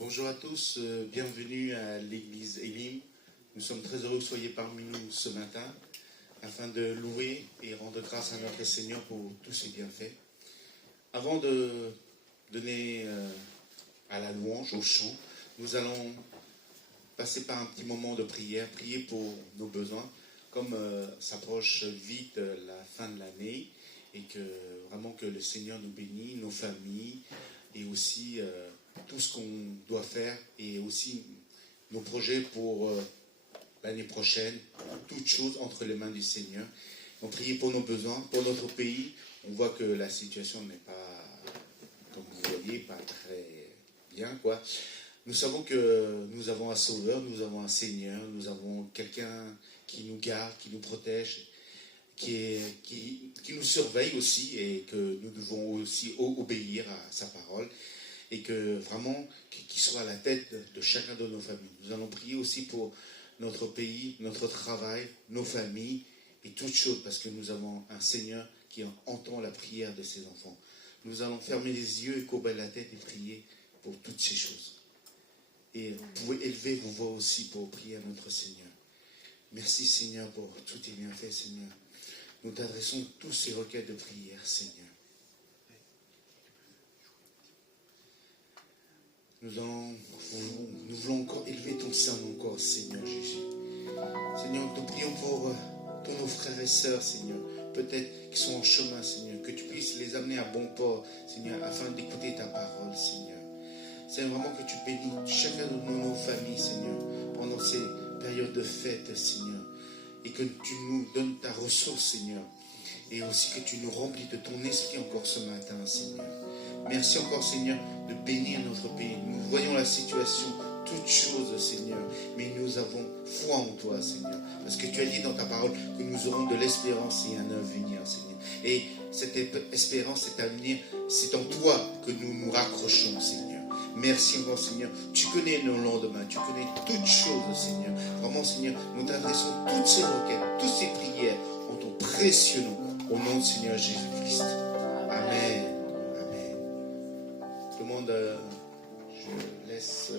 Bonjour à tous, bienvenue à l'église Elim. Nous sommes très heureux que vous soyez parmi nous ce matin afin de louer et rendre grâce à notre Seigneur pour tous ses bienfaits. Avant de donner à la louange, au chant, nous allons passer par un petit moment de prière, prier pour nos besoins, comme s'approche vite la fin de l'année et que vraiment que le Seigneur nous bénisse, nos familles et aussi tout ce qu'on doit faire et aussi nos projets pour l'année prochaine, toutes choses entre les mains du Seigneur. On prie pour nos besoins, pour notre pays. On voit que la situation n'est pas, comme vous voyez, pas très bien, quoi. Nous savons que nous avons un Sauveur, nous avons un Seigneur, nous avons quelqu'un qui nous garde, qui nous protège, qui nous surveille aussi et que nous devons aussi obéir à sa parole et que vraiment qu'il soit à la tête de chacun de nos familles. Nous allons prier aussi pour notre pays, notre travail, nos familles et toutes choses parce que nous avons un Seigneur qui entend la prière de ses enfants. Nous allons fermer les yeux et courber la tête et prier pour toutes ces choses. Et vous pouvez élever vos voix aussi pour prier à notre Seigneur. Merci Seigneur pour tous tes bienfaits, Seigneur. Nous t'adressons tous ces requêtes de prière, Seigneur. Nous voulons encore élever ton Saint-Nom encore, Seigneur Jésus. Seigneur, nous te prions pour tous nos frères et sœurs, Seigneur, peut-être qui sont en chemin, Seigneur, que tu puisses les amener à bon port, Seigneur, afin d'écouter ta parole, Seigneur. Seigneur, vraiment que tu bénis chacun de nos familles, Seigneur, pendant ces périodes de fête, Seigneur, et que tu nous donnes ta ressource, Seigneur, et aussi que tu nous remplis de ton esprit encore ce matin, Seigneur. Merci encore, Seigneur, de bénir notre pays. Nous voyons la situation, toutes choses, Seigneur, mais nous avons foi en toi, Seigneur, parce que tu as dit dans ta parole que nous aurons de l'espérance et un avenir, Seigneur. Et cette espérance, cet avenir, c'est en toi que nous nous raccrochons, Seigneur. Merci encore, Seigneur. Tu connais nos lendemains, tu connais toutes choses, Seigneur. Vraiment, Seigneur, nous t'adressons toutes ces requêtes, toutes ces prières en ton précieux nom, au nom du Seigneur Jésus-Christ. Amen. Je laisse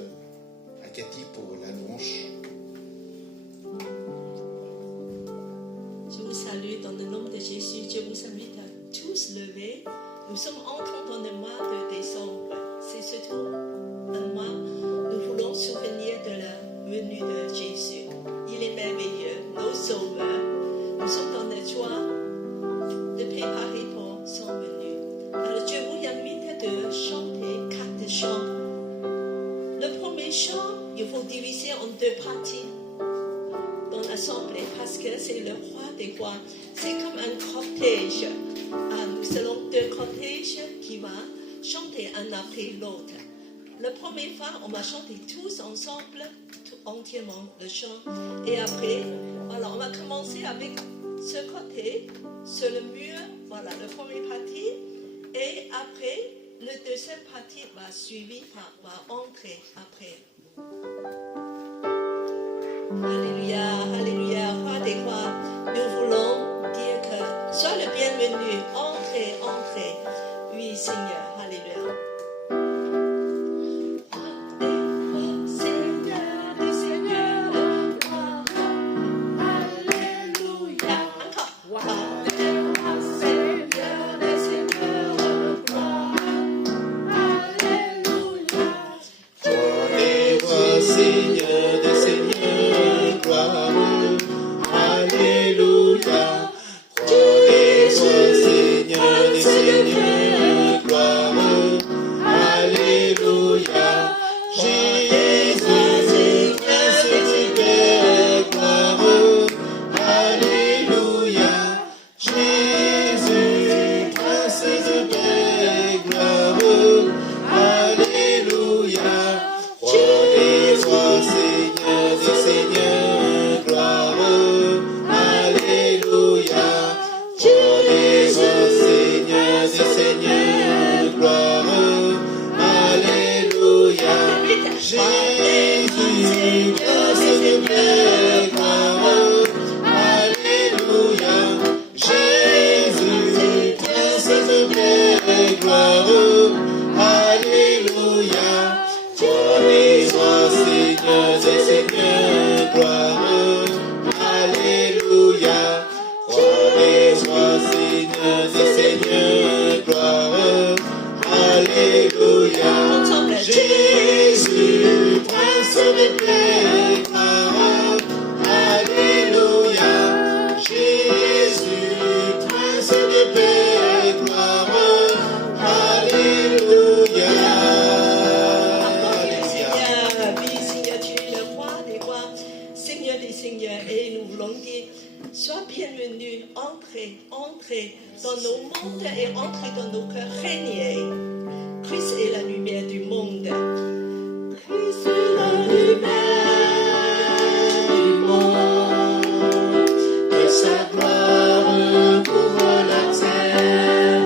à Cathy pour la louange. Je vous salue dans le nom de Jésus. Je vous invite à tous lever. Nous sommes entrés dans le mois de décembre. C'est surtout un mois où nous voulons souvenir de la venue de Jésus. Il est merveilleux, nos sauveurs. Nous sommes dans la joie de préparer pour son venue. Alors je vous invite de chanter 4 chants. Le premier chant, il faut diviser en 2 parties dans l'assemblée parce que c'est le roi des rois. C'est comme un cortège. Nous allons 2 cortèges qui vont chanter un après l'autre. La première fois, on va chanter tous ensemble, entièrement le chant. Et après, voilà, on va commencer avec ce côté, sur le mur, voilà, la première partie. Et après, le deuxième partie va suivre, va entrer après. Alléluia, alléluia, roi des rois. Nous voulons dire que sois le bienvenu. Entrez, entrez. Oui, Seigneur, alléluia. Alléluia, Seigneurs des Seigneurs, gloire. Alléluia. Roi des rois, Seigneur des Seigneurs, gloire. Alléluia. Jésus, Prince de paix, gloire. Alléluia. Jésus, Prince de paix, gloire. Alléluia. Oui, Seigneur, tu es le roi des rois, Seigneur des seigneurs, et nous voulons dire, sois bienvenu, entrez dans nos mondes et entrez dans nos cœurs, régnez. Christ est la lumière du monde. Christ est la lumière du monde. Que sa gloire couvre la terre,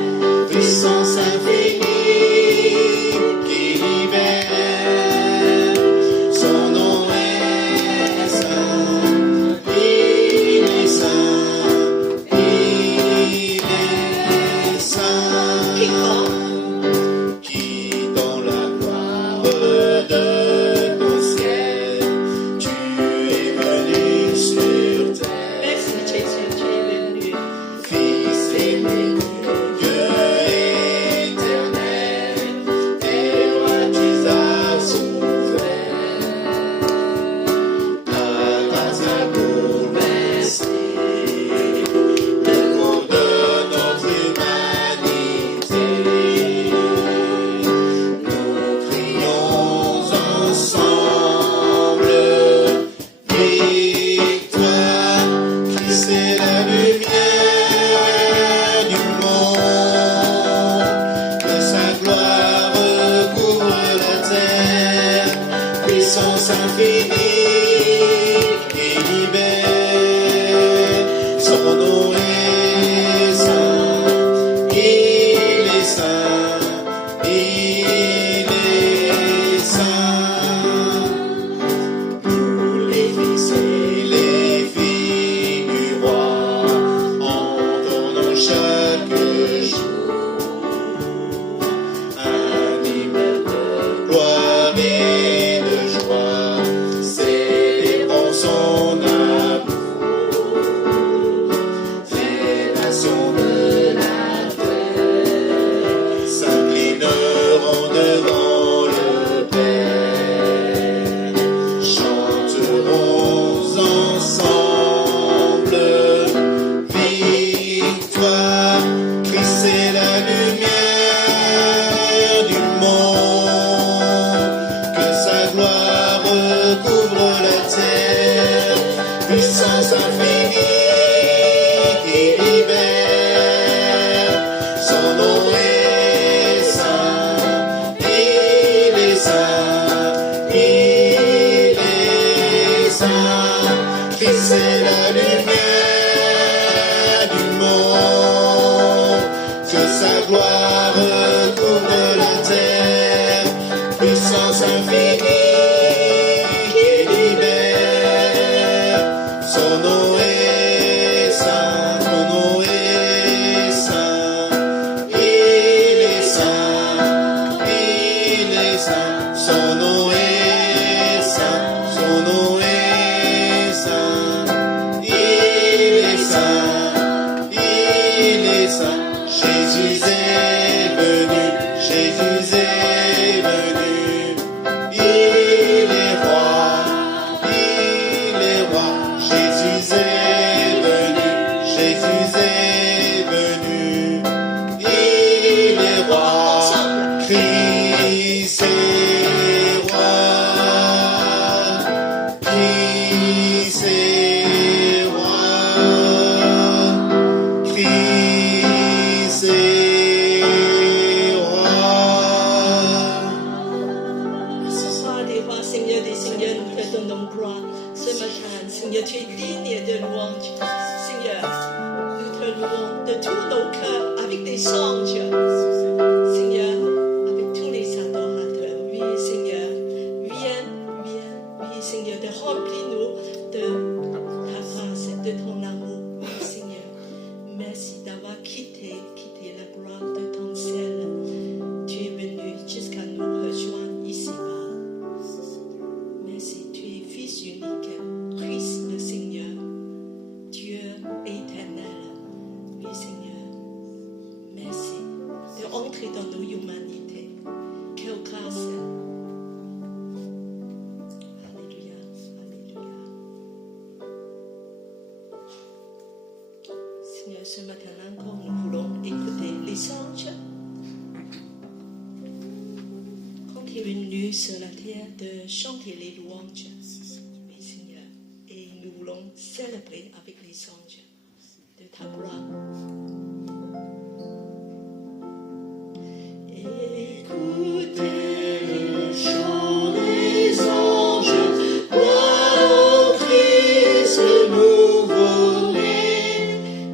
puissance infinie qui libère. Son nom est saint, il est saint, il est saint. Qui dans la gloire de ton ciel, tu es venu sur terre. Merci Jésus, tu es venu. Fils aimé, Dieu éternel, tes lois tu as ouvertes. Ta grâce a bouleversé le cours de notre humanité. Nous crions ensemble victoire. Christ est la lumière du monde. Que sa gloire couvre la terre, puissance infinie qui libère. Son nom est saint, il est saint, il est saint. Nous les fils et les filles du roi, entendons chaque jour un hymne de gloire et de joie, célébrons son amour. Les nations de la terre s'inclineront devant le Père. Chanterons ensemble victoire. Christ est la lumière du monde. Que sa gloire couvre la terre, puissance infinie qui libère. Son nom est saint, il est saint, il est saint. Christ est la lumière du monde. Que sa gloire couvre la terre, puissance infinie qui libère. Son nom est saint, son nom est saint, il est saint, il est saint. Son nom est saint, son nom est saint, il est saint, il est saint. Jésus est venu, Jésus est venu. Il est roi, il est roi. Jésus est venu, Jésus est venu. Il est roi, Christ est roi, Christ est roi, Christ est roi. Roi des rois, Seigneur des seigneurs, nous te donnons gloire ce matin. Seigneur, tu es digne de louange. Seigneur, nous te louons de tous nos cœurs avec des songes. Seigneur, avec tous les adorateurs. Oui, Seigneur, viens. Oui, Seigneur, de remplis-nous de ta grâce, de ton amour. Oui, Seigneur, merci d'avoir quitté la gloire de ton ciel. Tu es venu jusqu'à nous rejoindre ici-bas. Merci, tu Seigneur, ce matin encore, nous voulons écouter les anges. Quand tu es venu sur la terre de chanter les louanges, oui, Seigneur, et nous voulons célébrer avec les anges de ta gloire. Écoutez le chant des anges, gloire au Christ nouveau-né,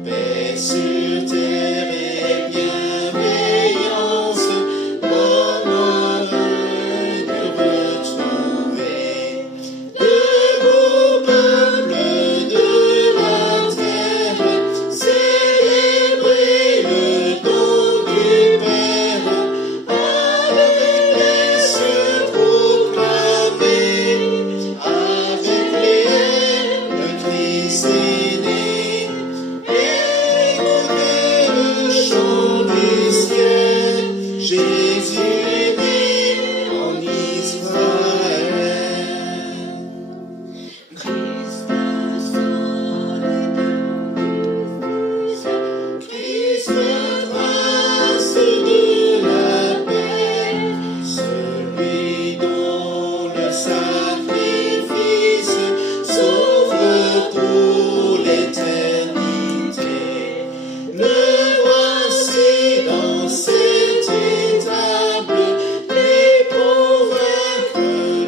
paix sur terre et bienveillance, l'homme heureux de retrouver. Debout peuple de la terre, célébrez le don du Père, avec les cieux proclamés, avec les ailes, le Christ est né. Écoutez le chant des cieux, Jésus est né en Israël. Christ trace de la paix, celui dont le sacrifice s'ouvre pour l'éternité. Le voici dans cette étable, et pour vaincre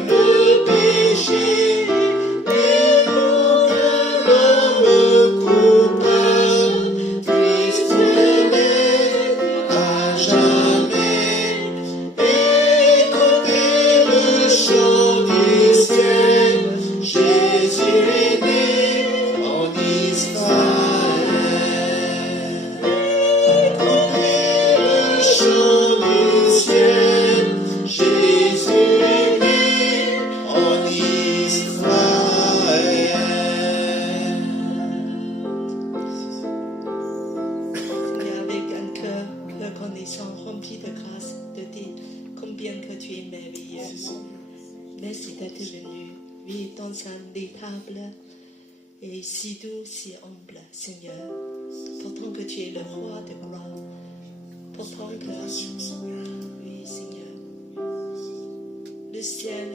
le péché, et pour que l'homme coupable puisse naître à jamais. Écoutez le chant des cieux, Jésus est né en Israël. Écoutez le chant des cieux, Jésus est né en Israël. Seigneur, avec un cœur reconnaissant, rempli de grâce, de dire combien que tu es merveilleux. Merci d'être venu vivre dans un étable et si doux, si humble, Seigneur. Pourtant que tu es le roi de gloire. Pourtant que, oui, Seigneur, le ciel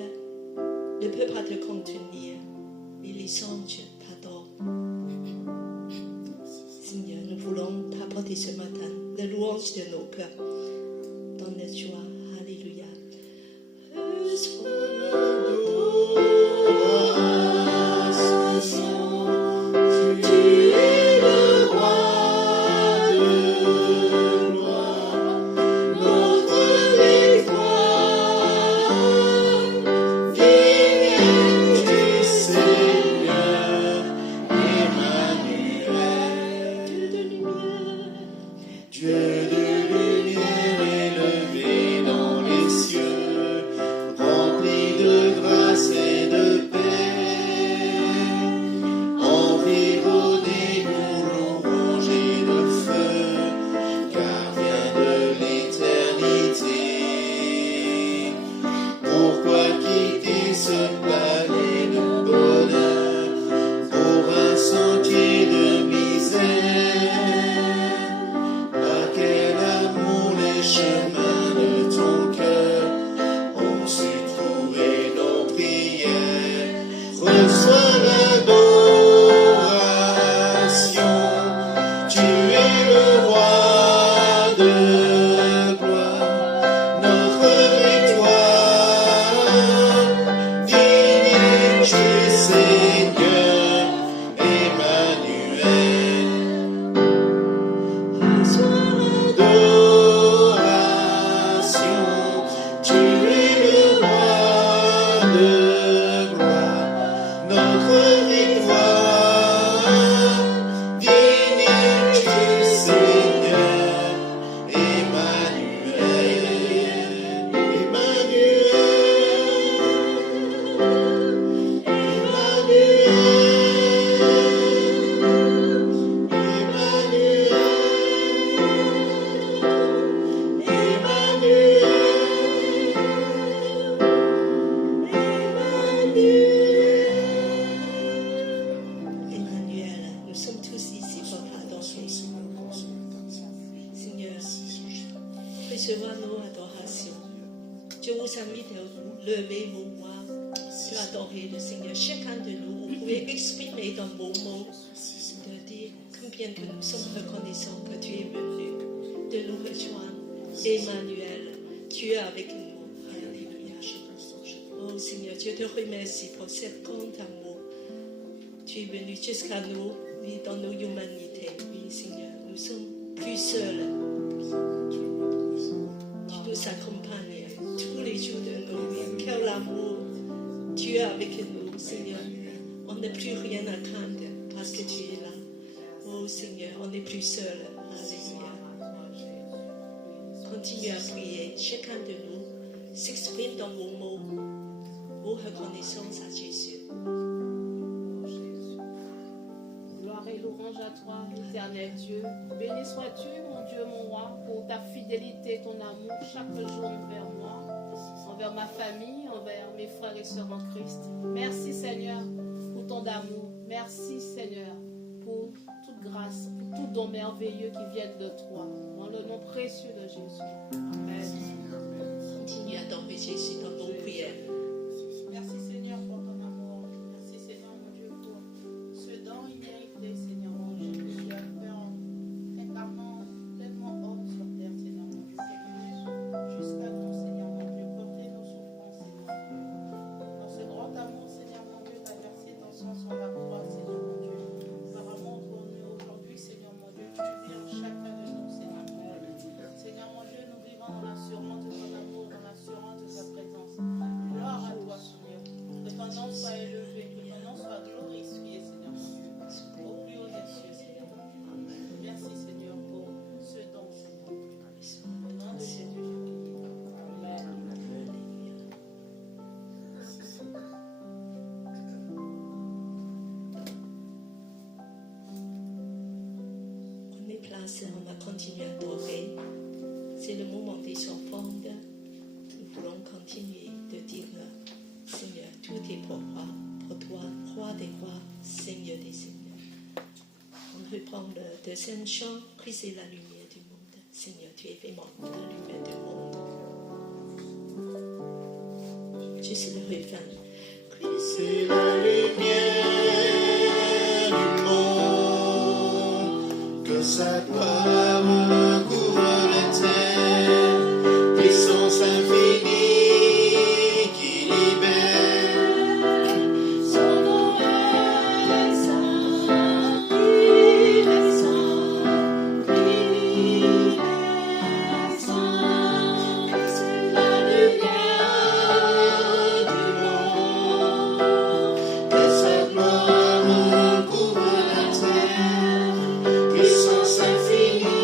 ne peut pas te contenir et les anges t'adorent. Seigneur, nous voulons t'apporter ce matin la louange de nos cœurs dans la joie. Alléluia. Reçois l'adoration, tu es le roi de gloire, notre victoire. Digne es-tu, Seigneur, Emmanuel, Dieu de lumière élevé dans les cieux, rempli de grâce et de paix, environné nous louanges et de feu, car vient de l'éternité. Pourquoi quitter ce palais de bonheur pour un sentier de misère? À quel amour les chemins de ton cœur ont su trouver nos prières. Reçois l'adoration, tu es le roi de gloire, notre victoire. Digne es-tu, Seigneur, Emmanuel. Reçois l'adoration, tu es le roi de gloire, notre victoire. Digne es-tu, Seigneur, Emmanuel. Emmanuel. louer mon roi, pour adorer le Seigneur. Chacun de nous, vous pouvez exprimer dans vos mots, de dire combien que nous sommes reconnaissants que tu es venu, de nous rejoindre. Emmanuel, tu es avec nous. Alléluia. Oh Seigneur, je te remercie pour cet grand amour. Tu es venu jusqu'à nous, oui, dans nos humanités. Oui, Seigneur, nous sommes plus seuls. Tu nous accompagnes tous les jours de nos vies. Quel amour. Tu es avec nous, Seigneur. On n'a plus rien à craindre parce que tu es là. Oh Seigneur, on n'est plus seul. Alléluia. Continue à prier. Chacun de nous s'exprime dans vos mots, vos reconnaissances à Jésus. Gloire et louange à toi, éternel Dieu. Béni sois-tu, mon Dieu, mon roi, pour ta fidélité, ton amour chaque jour envers moi, envers ma famille, envers mes frères et sœurs en Christ. Merci Seigneur pour ton amour. Merci Seigneur pour toute grâce, pour tout don merveilleux qui viennent de toi. Dans le nom précieux de Jésus. Amen. Continue à adorer Jésus dans vos prières. Merci Seigneur pour ton amour. Merci Seigneur mon Dieu pour ce don immérité, Seigneur mon Dieu, que tu as fait en incarnant pleinement homme sur terre, Seigneur mon Dieu. C'est venu jusqu'à nous, Seigneur mon Dieu, porter nos souffrances, Seigneur. Dans ce grand amour, Seigneur mon Dieu, tu as versé ton sang sur la croix, Seigneur mon Dieu. Par amour pour nous aujourd'hui, Seigneur mon Dieu, tu vis en chacun de nous, Seigneur mon Dieu. Seigneur mon Dieu, nous vivons dans l'assurance de ton amour, dans l'assurance de ta présence. Gloire à toi, Seigneur. Que ton nom soit élevé, que ton nom soit glorifié, Seigneur mon Dieu. Au plus haut des cieux, Seigneur. Merci, Seigneur, pour ce don, Seigneur. Au nom de Jésus. Amen. On est placé, on va continuer à adorer. C'est le moment des offrandes. Nous voulons continuer de dire, Seigneur, tout est pour toi, roi des rois, Seigneur des seigneurs. On reprend le deuxième chant, Christ est la lumière du monde. Seigneur, tu es vraiment la lumière du monde. Juste le refrain. Christ est la lumière du monde, que sa gloire recouvre la terre, puissance infinie qui libère. Son nom est saint, il est saint, il est saint. Christ est la lumière du monde, Que sa gloire recouvre la terre, puissance infinie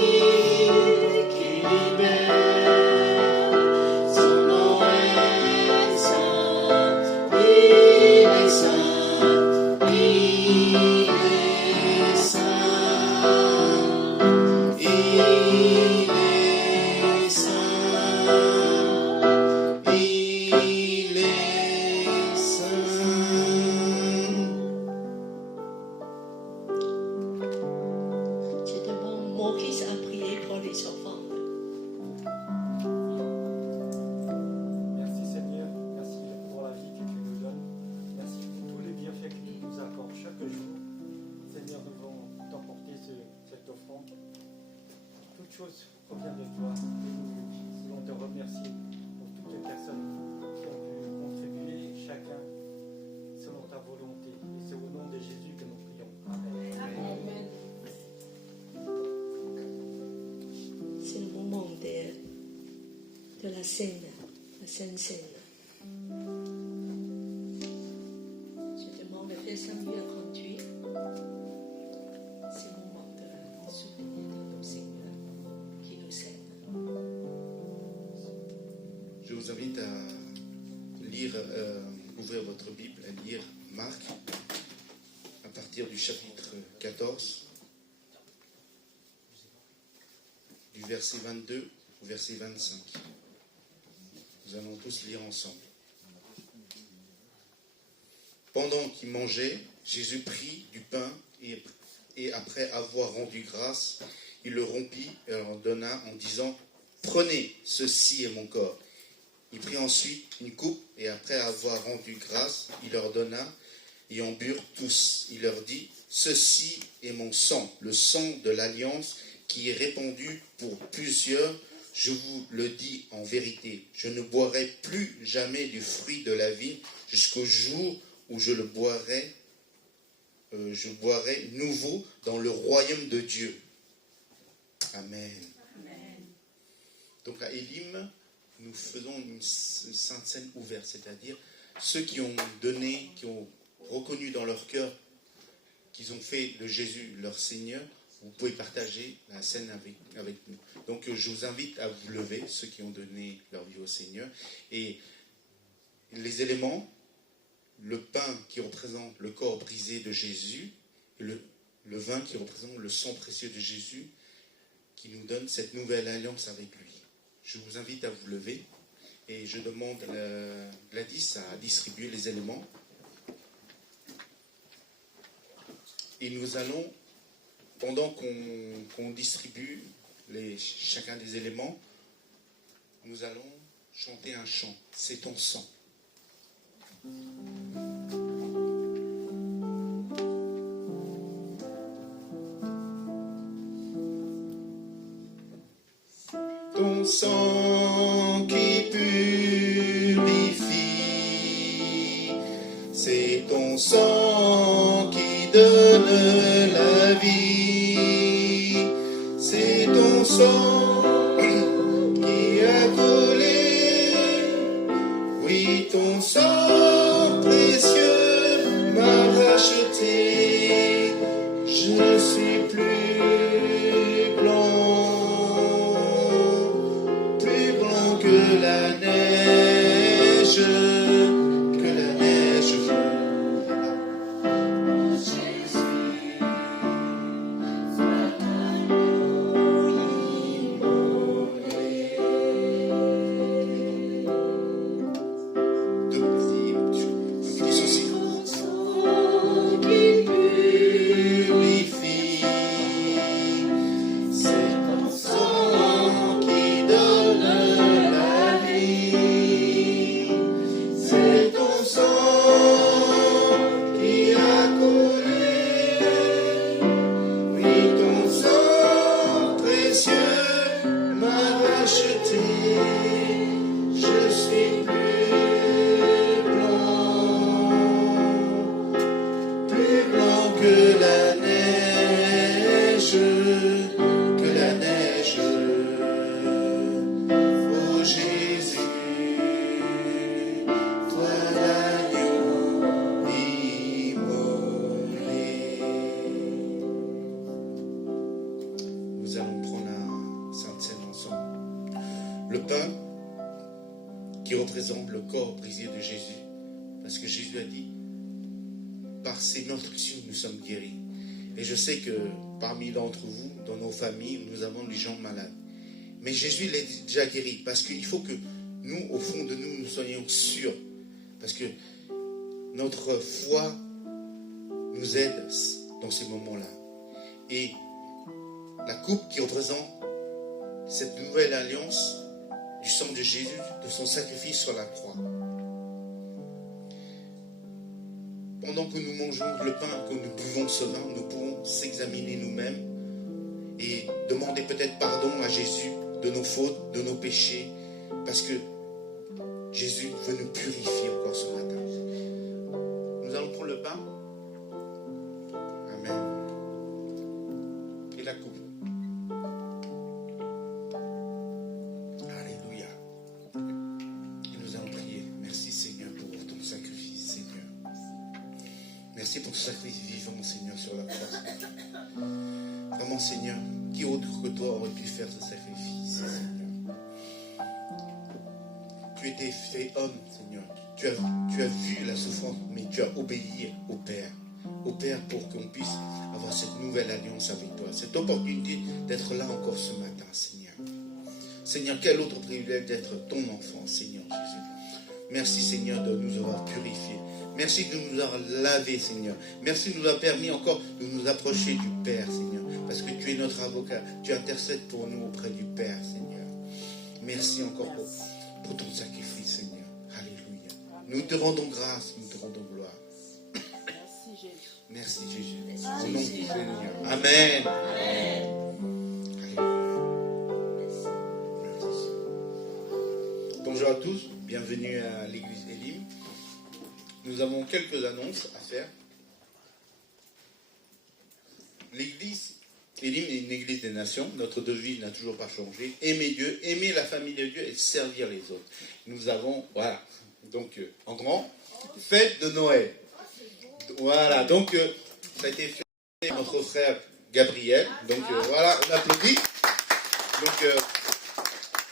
qui libère. Son nom est saint, il est saint, il est saint, il est saint, il est saint. Je demande Maurice à prier pour les offrandes. Merci Seigneur, merci pour la vie que tu nous donnes. Merci pour tous les bienfaits que tu nous accordes chaque jour. Seigneur, nous voulons t'emporter cette offrande. Toute chose provient de toi. Et nous voulons te remercier pour toutes les personnes qui ont pu contribuer, chacun selon ta volonté. Et c'est au nom de Jésus que nous prions. Amen. Amen. C'est le moment de la scène, la Sainte Seine. Je demande le Père Samuel à conduire. C'est le moment de soutenir nos seigneurs qui nous aiment. Je vous invite à lire, ouvrir votre Bible, à lire Marc, à partir du chapitre 14, du verset 22 au verset 25. Nous allons tous lire ensemble. Pendant qu'ils mangeaient, Jésus prit du pain et après avoir rendu grâce, il le rompit et leur donna en disant « Prenez, ceci est mon corps ». Il prit ensuite une coupe, et après avoir rendu grâce, il leur donna, et en burent tous. Il leur dit, ceci est mon sang, le sang de l'alliance, qui est répandu pour plusieurs. Je vous le dis en vérité, je ne boirai plus jamais du fruit de la vigne jusqu'au jour où je boirai nouveau dans le royaume de Dieu. Amen. Amen. Donc à Élim, nous faisons une sainte scène ouverte, c'est-à-dire ceux qui ont donné, qui ont reconnu dans leur cœur qu'ils ont fait de Jésus leur Seigneur, vous pouvez partager la scène avec nous. Donc je vous invite à vous lever, ceux qui ont donné leur vie au Seigneur. Et les éléments, le pain qui représente le corps brisé de Jésus, et le vin qui représente le sang précieux de Jésus, qui nous donne cette nouvelle alliance avec lui. Je vous invite à vous lever et je demande à Gladys à distribuer les éléments. Et nous allons, pendant qu'on distribue chacun des éléments, nous allons chanter un chant. C'est ton sang. Ton sang qui purifie, c'est ton sang qui donne la vie, c'est ton sang qui a coulé, oui ton sang précieux m'a racheté, je ne suis plus blanc que la neige, que la neige. Jésus, sois l'agneau immolé. De plaisir, Christ aussi. Ton sang qui Purifie, c'est ton sang qui donne la vie, c'est ton sang qui a coulé, oui ton sang précieux m'a racheté, je suis plus blanc que la neige, que la neige. Oh Jésus, toi l'agneau immolé. Nous allons prendre la Sainte Seine ensemble. Le pain qui représente le corps brisé de Jésus, parce que Jésus a dit, par ses meurtrissures nous sommes guéris. Et je sais que parmi d'entre vous, dans nos familles, nous avons des gens malades. Mais Jésus l'a déjà guéri, parce qu'il faut que nous, au fond de nous, nous soyons sûrs. Parce que notre foi nous aide dans ces moments-là. Et la coupe qui représente cette nouvelle alliance du sang de Jésus, de son sacrifice sur la croix. Pendant que nous mangeons le pain, que nous buvons ce vin, nous pouvons s'examiner nous-mêmes et demander peut-être pardon à Jésus de nos fautes, de nos péchés, parce que Jésus veut nous purifier encore ce matin. Nous allons prendre le pain. Amen. Et la coupe. Alléluia. Et nous allons prier. Merci Seigneur pour ton sacrifice, Seigneur. Merci pour ce sacrifice vivant, Seigneur, sur la croix. Vraiment, Seigneur, qui autre que toi aurait pu faire ce sacrifice, Seigneur? Tu étais fait homme, Seigneur. Tu as vu la souffrance, mais tu as obéi au Père. Au Père pour qu'on puisse avoir cette nouvelle alliance avec toi. Cette opportunité d'être là encore ce matin, Seigneur. Seigneur, quel autre privilège d'être ton enfant, Seigneur Jésus. Merci, Seigneur, de nous avoir purifiés. Merci de nous avoir lavés, Seigneur. Merci de nous avoir permis encore de nous approcher du Père, Seigneur. Parce que tu es notre avocat. Tu intercèdes pour nous auprès du Père, Seigneur. Merci encore pour ton sacrifice, Nous te rendons grâce, nous te rendons gloire. Merci Jésus. Merci Jésus. Merci, Au nom du Jésus. Seigneur. Amen. Bonjour à tous, bienvenue à l'église Elim. Nous avons quelques annonces à faire. L'église Elim est une église des nations. Notre devise n'a toujours pas changé. Aimer Dieu, aimer la famille de Dieu et servir les autres. Nous avons, voilà, donc en grand, fête de Noël. Voilà, donc ça a été fait par notre frère Gabriel. Donc voilà, on applaudit. Donc,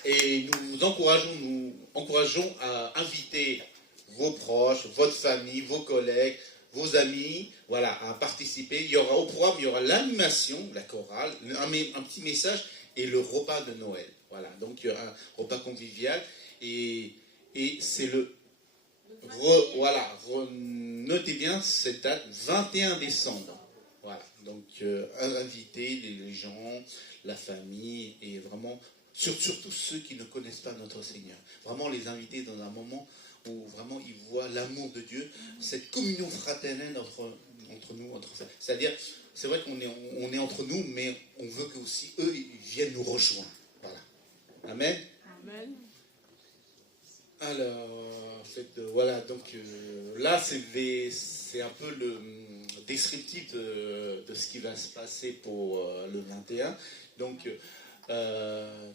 et nous encourageons à inviter vos proches, votre famille, vos collègues, vos amis, voilà, à participer. Il y aura au programme, il y aura l'animation, la chorale, un petit message et le repas de Noël. Voilà, donc un repas convivial et c'est notez bien cette date, 21 décembre. Voilà, donc inviter les gens, la famille et vraiment, surtout ceux qui ne connaissent pas notre Seigneur. Vraiment les inviter dans un moment où vraiment ils voient l'amour de Dieu, cette communion fraternelle entre nous, entre frères. C'est-à-dire, c'est vrai qu'on est entre nous, mais on veut que aussi eux ils viennent nous rejoindre. Voilà. Amen. Amen. Alors, en fait, voilà, donc là c'est un peu le descriptif de ce qui va se passer pour le 21. Donc,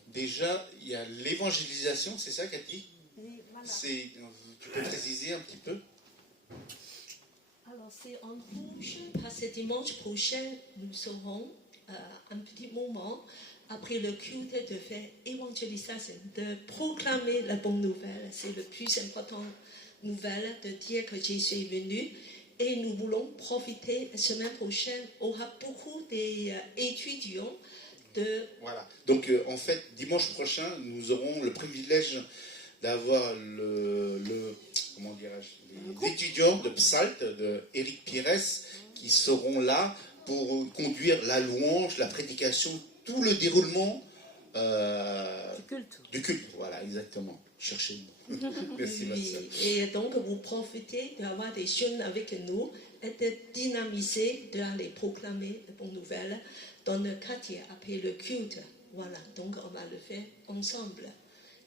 déjà, il y a l'évangélisation, c'est ça, Cathy? Oui, voilà. Tu peux préciser un petit peu? Alors, c'est en rouge, parce que dimanche prochain, nous serons un petit moment après le culte de faire évangélisation, de proclamer la bonne nouvelle. C'est le plus important nouvelle de dire que Jésus est venu. Et nous voulons profiter, la semaine prochaine, on aura beaucoup d'étudiants de... Voilà. Donc, en fait, dimanche prochain, nous aurons le privilège d'avoir comment dirais-je, les étudiants de Psalt, de Éric Pires, qui seront là pour conduire la louange, la prédication, tout le déroulement du culte. Voilà, exactement. Cherchez le mot. Merci, ma Oui. sœur. Et donc, vous profitez d'avoir des jeunes avec nous et de dynamiser, d'aller proclamer la bonne nouvelle dans le quartier après le culte. Voilà, donc on va le faire ensemble.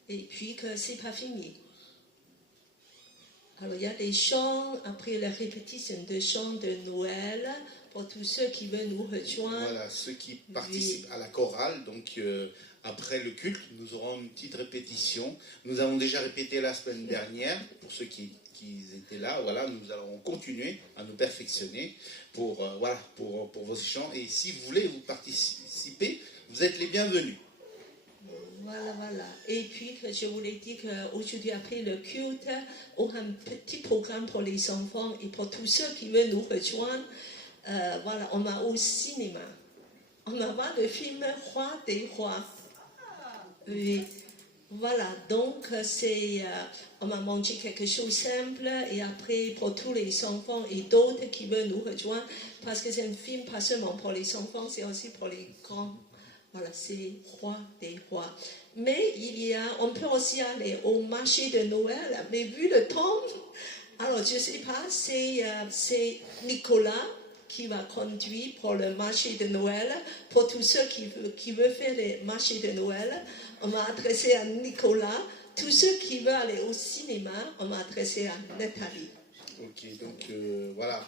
Et puis que c'est pas fini. Alors, il y a des chants, après la répétition de chants de Noël, pour tous ceux qui veulent nous rejoindre. Voilà, ceux qui participent à la chorale, donc après le culte, nous aurons une petite répétition. Nous avons déjà répété la semaine dernière, pour ceux qui étaient là, voilà, nous allons continuer à nous perfectionner pour vos chants. Et si vous voulez vous participer, vous êtes les bienvenus. Voilà. Et puis, je voulais dire qu'aujourd'hui, après le culte, on a un petit programme pour les enfants et pour tous ceux qui veulent nous rejoindre. Voilà, on va au cinéma. On va voir le film Roi des Rois. Oui. Voilà, donc on va manger quelque chose de simple et après pour tous les enfants et d'autres qui veulent nous rejoindre, parce que c'est un film pas seulement pour les enfants, c'est aussi pour les grands. Voilà, c'est Roi des Rois. Mais on peut aussi aller au marché de Noël, mais vu le temps, alors je ne sais pas, c'est Nicolas qui va conduire pour le marché de Noël. Pour tous ceux qui veulent faire le marché de Noël, on va adresser à Nicolas. Tous ceux qui veulent aller au cinéma, on va adresser à Nathalie. Ok, donc voilà,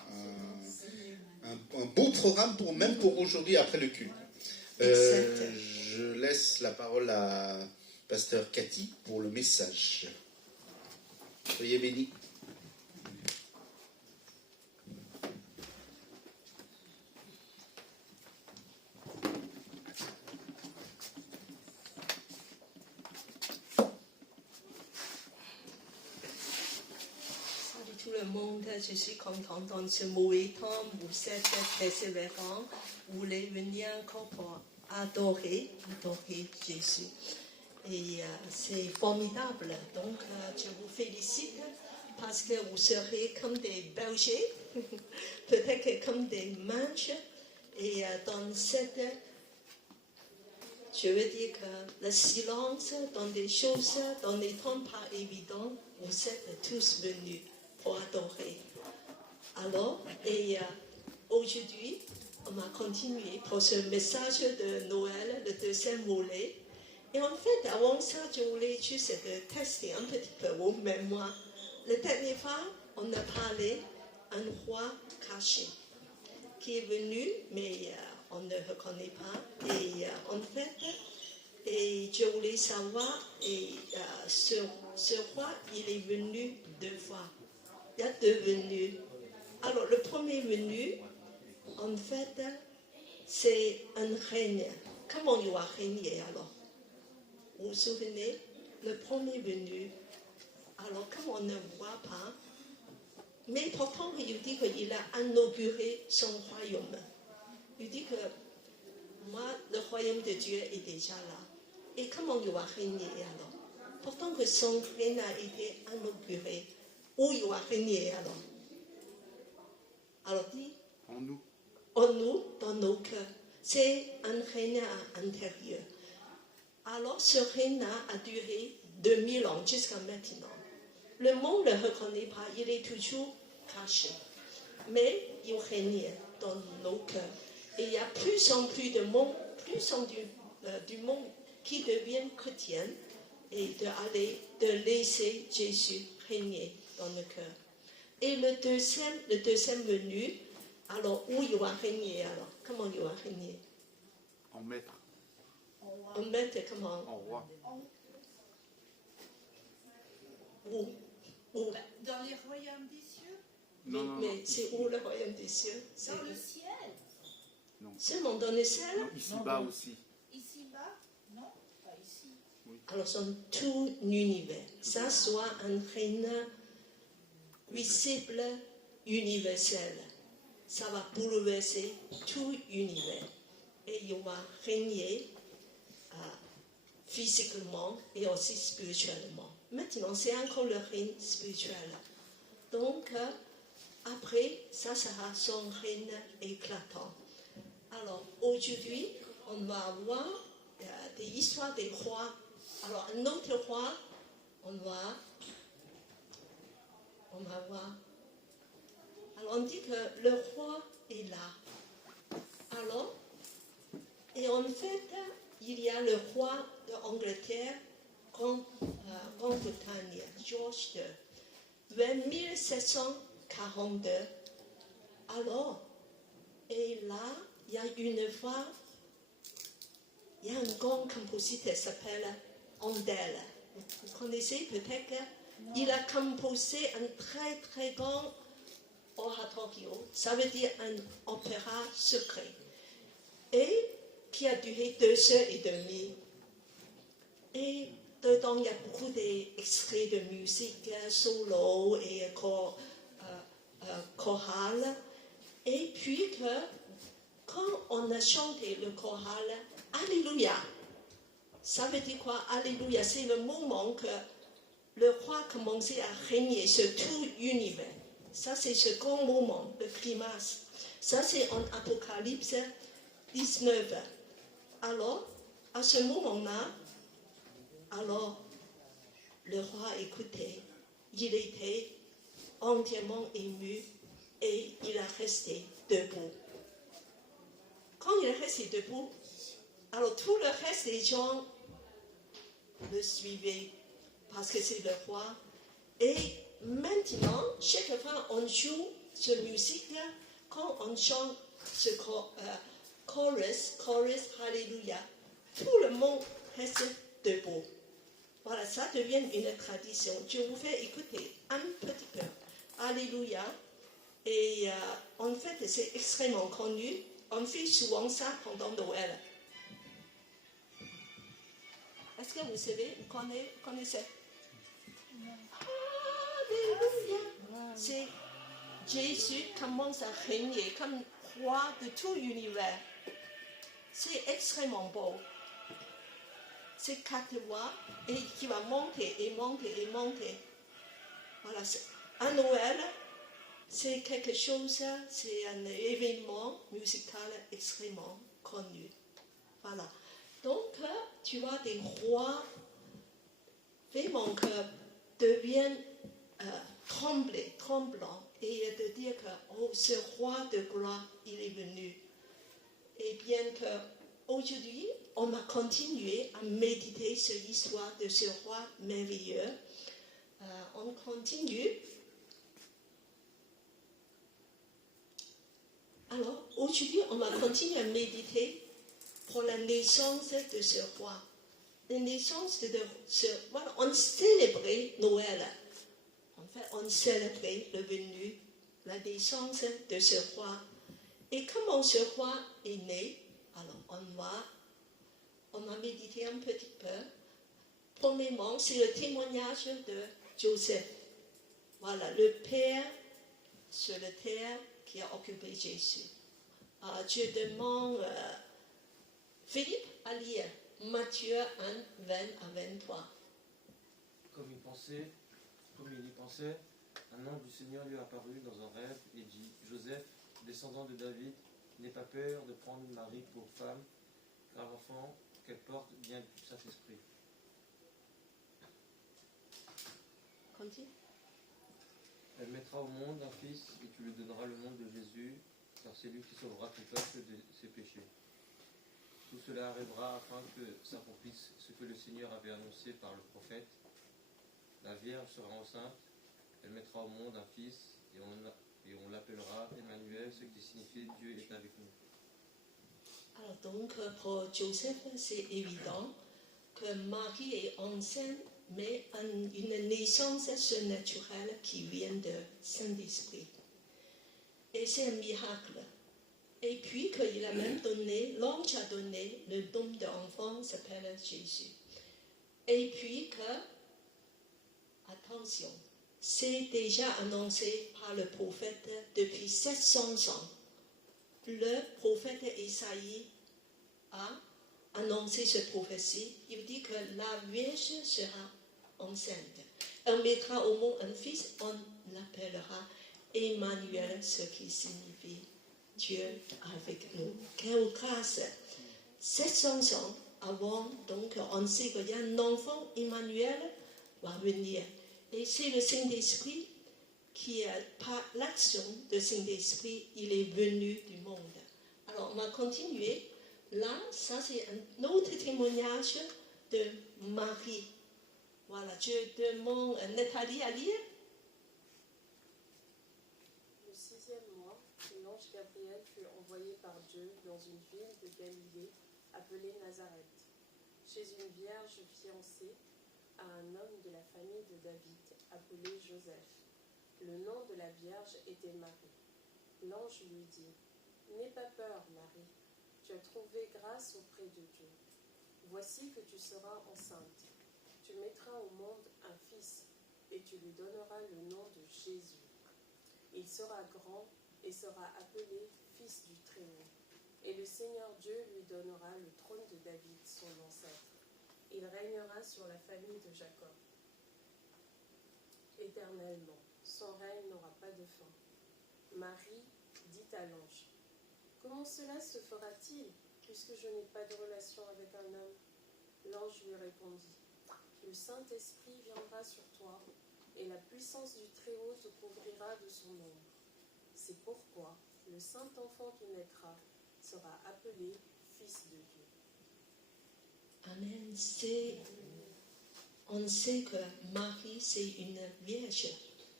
un beau programme même pour aujourd'hui après le culte. Je laisse la parole à Pasteur Cathy pour le message. Soyez bénis. Salut tout le monde, je suis contente dans ce mauvais temps, vous êtes persévérants, vous voulez venir encore pour adorer Jésus. Et c'est formidable, donc je vous félicite parce que vous serez comme des bergers, peut-être comme des manches, et dans cette Je veux dire que le silence dans des choses, dans des temps pas évidents, vous êtes tous venus pour adorer. Alors, aujourd'hui, on va continuer pour ce message de Noël, le deuxième volet. Et en fait, avant ça, je voulais juste tester un petit peu vos mémoires. La dernière fois, on a parlé d'un roi caché qui est venu, mais on ne le reconnaît pas. Et en fait, je voulais savoir, ce roi, il est venu 2 fois. Il y a 2 venus. Alors, le premier venu, en fait, c'est un règne. Comment il va régner alors? Vous vous souvenez? Le premier venu. Alors, comme on ne voit pas, mais pourtant, il dit qu'il a inauguré son royaume. Il dit que moi, le royaume de Dieu est déjà là. Et comment il va régner alors? Pourtant que son règne a été inauguré. Où il va régner alors? Alors dit, En nous. en nous, dans nos cœurs. C'est un règne intérieur. Alors ce règne a duré 2000 ans jusqu'à maintenant. Le monde ne le reconnaît pas, il est toujours caché. Mais il règne dans nos cœurs. Et il y a plus en plus de monde, du monde qui deviennent chrétiens et de laisser Jésus régner dans le cœur. Et le deuxième venu, alors où il va régner alors? Comment il va régner? En maître. En maître comment? En roi. Où? Dans les royaumes des cieux, Mais c'est où le royaume des cieux? C'est dans le où? ciel, Seulement dans le ciel? Non, ici-bas aussi. ici-bas, non, pas ici. Alors, c'est tout l'univers. Ça soit un règne visible, universel. Ça va bouleverser tout l'univers. Et il va régner physiquement et aussi spirituellement. Maintenant, c'est encore le règne spirituel. Donc, après, ça sera son règne éclatant. Alors, aujourd'hui, on va voir des histoires des rois. Alors, un autre roi, on va voir. Alors, on dit que le roi est là. Alors, et en fait, il y a le roi d'Angleterre, Grande-Bretagne, George II, vers 1742. Alors, et là, il y a une fois, il y a un grand compositeur qui s'appelle Handel. Vous connaissez peut-être? Il a composé un très très grand oratorio, ça veut dire un opéra secret, et qui a duré 2 heures et demie. Et dedans, il y a beaucoup d'extraits de musique, solo et chorale. Et puis quand on a chanté le choral, Alléluia, ça veut dire quoi? Alléluia, c'est le moment que le roi commençait à régner sur tout l'univers. Ça, c'est ce grand moment, le climax. Ça, c'est en Apocalypse 19. Alors, à ce moment-là, alors, le roi écoutait. Il était entièrement ému et il a resté debout. Quand il est resté debout, alors tout le reste des gens le suivaient parce que c'est le roi. Et maintenant, chaque fois on joue cette musique, quand on chante ce chorus, Alléluia, tout le monde reste debout. Voilà, ça devient une tradition. Je vous fais écouter un petit peu. Alléluia. Et en fait, c'est extrêmement connu. On fait souvent ça pendant Noël. Est-ce que vous savez, vous connaissez? Alléluia. C'est Jésus commence à régner comme roi de tout l'univers. C'est extrêmement beau. C'est 4 voix et qui va monter et monter et monter. Voilà, à Noël, c'est quelque chose, c'est un événement musical extrêmement connu. Voilà. Donc, tu vois des rois, vraiment que deviennent tremblants, et de dire que oh, ce roi de gloire, il est venu. Et bien qu'aujourd'hui, on va continuer à méditer sur l'histoire de ce roi merveilleux. On continue. Alors, aujourd'hui, on va continuer à méditer pour la naissance de ce roi. La naissance de ce roi. On célébrait Noël. En fait, on célébrait le venu, la naissance de ce roi. Et comment ce roi est né, alors on va méditer un petit peu. Premièrement, c'est le témoignage de Joseph. Voilà, le Père sur la terre qui a occupé Jésus. Je demande Philippe à lire Matthieu 1, 20 à 23. Comme il y pensait, un ange du Seigneur lui apparut dans un rêve et dit, Joseph, descendant de David, n'aie pas peur de prendre Marie pour femme, car l'enfant qu'elle porte vient du Saint-Esprit. Continue. Elle mettra au monde un fils et tu lui donneras le nom de Jésus, car c'est lui qui sauvera ton peuple de ses péchés. Tout cela arrivera afin que s'accomplisse ce que le Seigneur avait annoncé par le prophète. La Vierge sera enceinte, elle mettra au monde un fils et on l'appellera Emmanuel, ce qui signifie Dieu est avec nous. Alors donc, pour Joseph, c'est évident que Marie est enceinte, mais une naissance surnaturelle qui vient de Saint-Esprit. Et c'est un miracle. Et puis qu'il a même donné, l'ange a donné le nom de l'enfant s'appelle Jésus. Et puis que, attention, c'est déjà annoncé par le prophète depuis 700 ans. Le prophète Isaïe a annoncé cette prophétie. Il dit que la Vierge sera enceinte. Elle mettra au monde un fils, on l'appellera Emmanuel, ce qui signifie Dieu avec nous. Quelle grâce! 700 ans avant, donc on sait qu'il y a un enfant, Emmanuel, va venir. Et c'est le Saint-Esprit qui, par l'action du Saint-Esprit, il est venu du monde. Alors, on va continuer. Là, ça c'est un autre témoignage de Marie. Voilà, je demande à Nathalie à lire. Le 6e mois, l'ange Gabriel fut envoyé par Dieu dans une ville de Galilée appelée Nazareth, chez une vierge fiancée à un homme de la famille de David appelé Joseph. Le nom de la vierge était Marie. L'ange lui dit, « N'aie pas peur, Marie, tu as trouvé grâce auprès de Dieu. Voici que tu seras enceinte. Tu mettras au monde un fils, et tu lui donneras le nom de Jésus. Il sera grand et sera appelé Fils du Très-Haut. Et le Seigneur Dieu lui donnera le trône de David, son ancêtre. Il régnera sur la famille de Jacob éternellement. Son règne n'aura pas de fin. » Marie dit à l'ange, « Comment cela se fera-t-il, puisque je n'ai pas de relation avec un homme ?» L'ange lui répondit, « Le Saint-Esprit viendra sur toi, et la puissance du Très-Haut te couvrira de son ombre. C'est pourquoi le Saint-Enfant qui naîtra sera appelé Fils de Dieu. » Amen. On sait que Marie, c'est une vierge.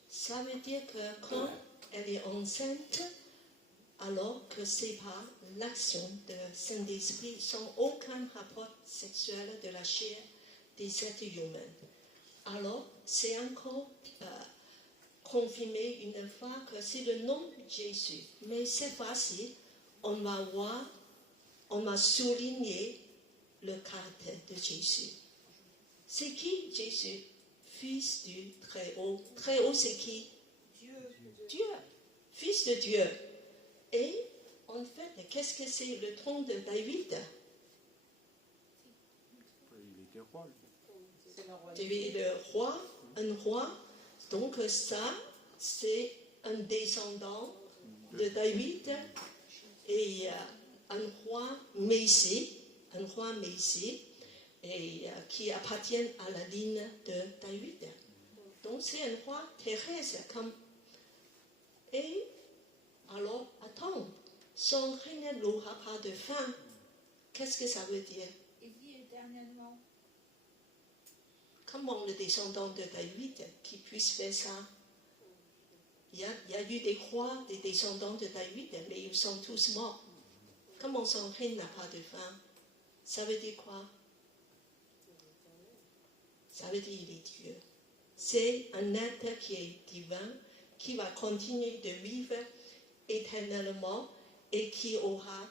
Ça veut dire que quand elle est enceinte, alors que c'est par l'action de Saint-Esprit, sans aucun rapport sexuel de la chair des êtres humains. Alors, c'est encore confirmé une fois que c'est le nom de Jésus. Mais cette fois-ci, on va voir, on va souligner le caractère de Jésus. C'est qui Jésus? Fils du Très-Haut. Très-Haut, c'est qui? Dieu. Fils de Dieu. Et en fait, qu'est-ce que c'est le trône de David? Il était roi. David est le roi, un roi. Donc ça, c'est un descendant de David et un roi Messie, un roi Messie et qui appartient à la ligne de David. Donc c'est un roi terrestre comme... Et alors, attends, son règne n'aura pas de fin. Qu'est-ce que ça veut dire? Il vit éternellement. Comment le descendant de David qui puisse faire ça? Il y a eu des rois, des descendants de David, mais ils sont tous morts. Comment son règne n'a pas de fin? Ça veut dire quoi? Ça veut dire qu'il est Dieu. C'est un être qui est divin, qui va continuer de vivre éternellement et qui aura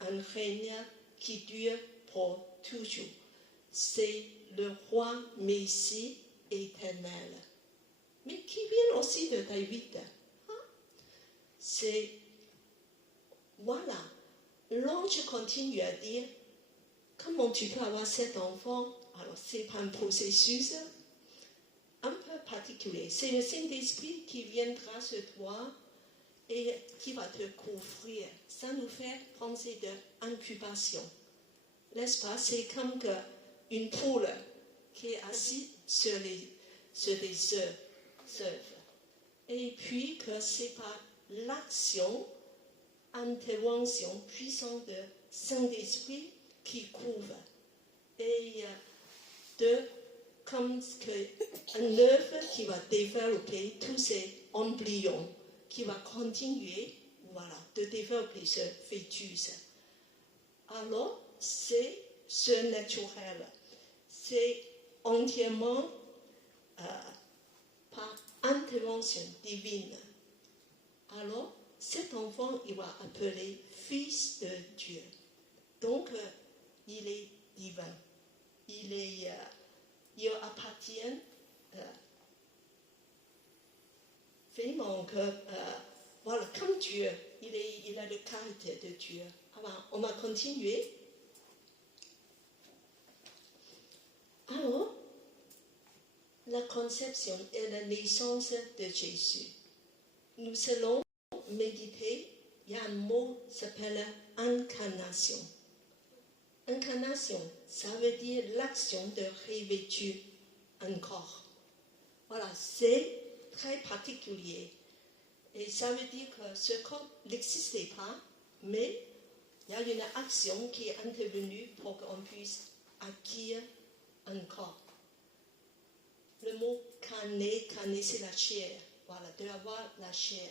un règne qui dure pour toujours. C'est le roi Messie éternel, mais qui vient aussi de David. C'est, voilà, l'ange continue à dire, comment tu peux avoir cet enfant? Alors c'est un processus un peu particulier. C'est le Saint-Esprit qui viendra sur toi et qui va te couvrir. Ça nous fait penser d'incubation. N'est-ce pas? C'est comme une poule qui est assise sur des œufs. Et puis que c'est par l'action, intervention puissante de Saint-Esprit qui couvre. Et comme un œuf qui va développer tous ces embryons, qui va continuer, voilà, de développer ce fœtus. Alors, c'est surnaturel. C'est entièrement par intervention divine. Alors, cet enfant, il va appeler Fils de Dieu. Donc, il est divin. Il appartient vraiment voilà, comme Dieu. Il a le caractère de Dieu. Alors, on va continuer. Alors, la conception et la naissance de Jésus. Nous allons méditer, il y a un mot qui s'appelle incarnation. Incarnation, ça veut dire l'action de revêtir un corps. Voilà, c'est très particulier. Et ça veut dire que ce corps n'existait pas, mais il y a une action qui est intervenue pour qu'on puisse acquérir un corps. Le mot carné c'est la chair. Voilà, de avoir la chair.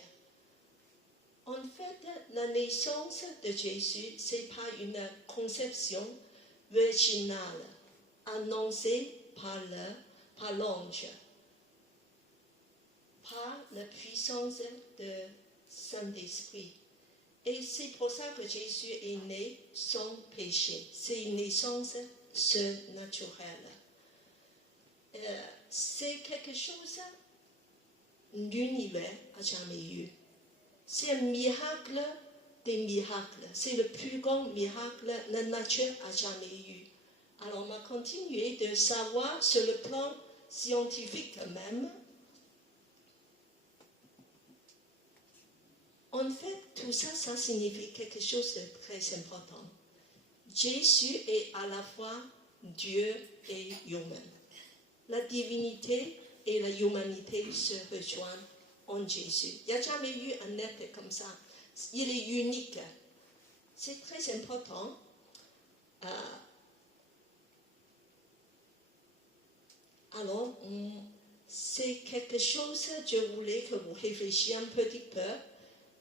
En fait, la naissance de Jésus, ce n'est pas une conception virginale annoncée par l'ange, par la puissance de Saint-Esprit. Et c'est pour ça que Jésus est né sans péché. C'est une naissance surnaturelle. C'est quelque chose l'univers n'a jamais eu. C'est un miracle des miracles. C'est le plus grand miracle que la nature a jamais eu. Alors on va continuer de savoir sur le plan scientifique même. En fait, tout ça, ça signifie quelque chose de très important. Jésus est à la fois Dieu et humain. La divinité et la humanité se rejoignent en Jésus. Il n'y a jamais eu un être comme ça. Il est unique. C'est très important. Alors, c'est quelque chose, je voulais que vous réfléchissiez un petit peu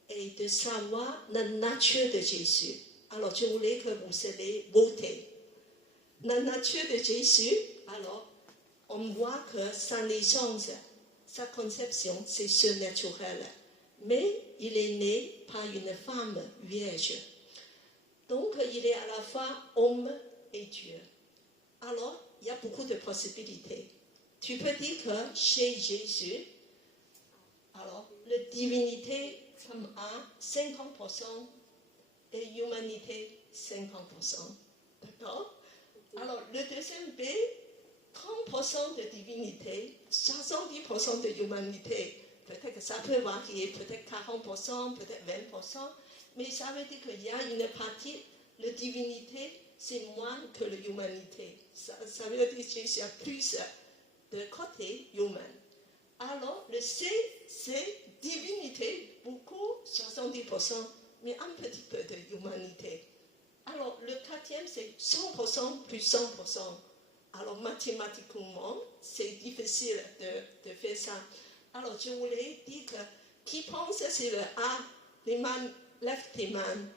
et de savoir la nature de Jésus. Alors, je voulais que vous allez voter. La nature de Jésus, alors, on voit que sa naissance, sa conception, c'est surnaturel. Mais il est né par une femme vierge. Donc, il est à la fois homme et Dieu. Alors, il y a beaucoup de possibilités. Tu peux dire que chez Jésus, alors, la divinité comme A, 50% et l'humanité, 50%. D'accord? Alors, le deuxième B, 30% de divinité, 70% de humanité. Peut-être que ça peut varier, peut-être 40%, peut-être 20%, mais ça veut dire qu'il y a une partie de divinité c'est moins que l'humanité. Ça veut dire que Jésus a plus de côté humain. Alors, le C, c'est divinité, beaucoup, 70%, mais un petit peu de humanité. Alors, le quatrième, c'est 100% plus 100%. Alors, mathématiquement, c'est difficile de faire ça. Alors, je voulais dire que qui pense c'est le A, les mains, lève tes mains,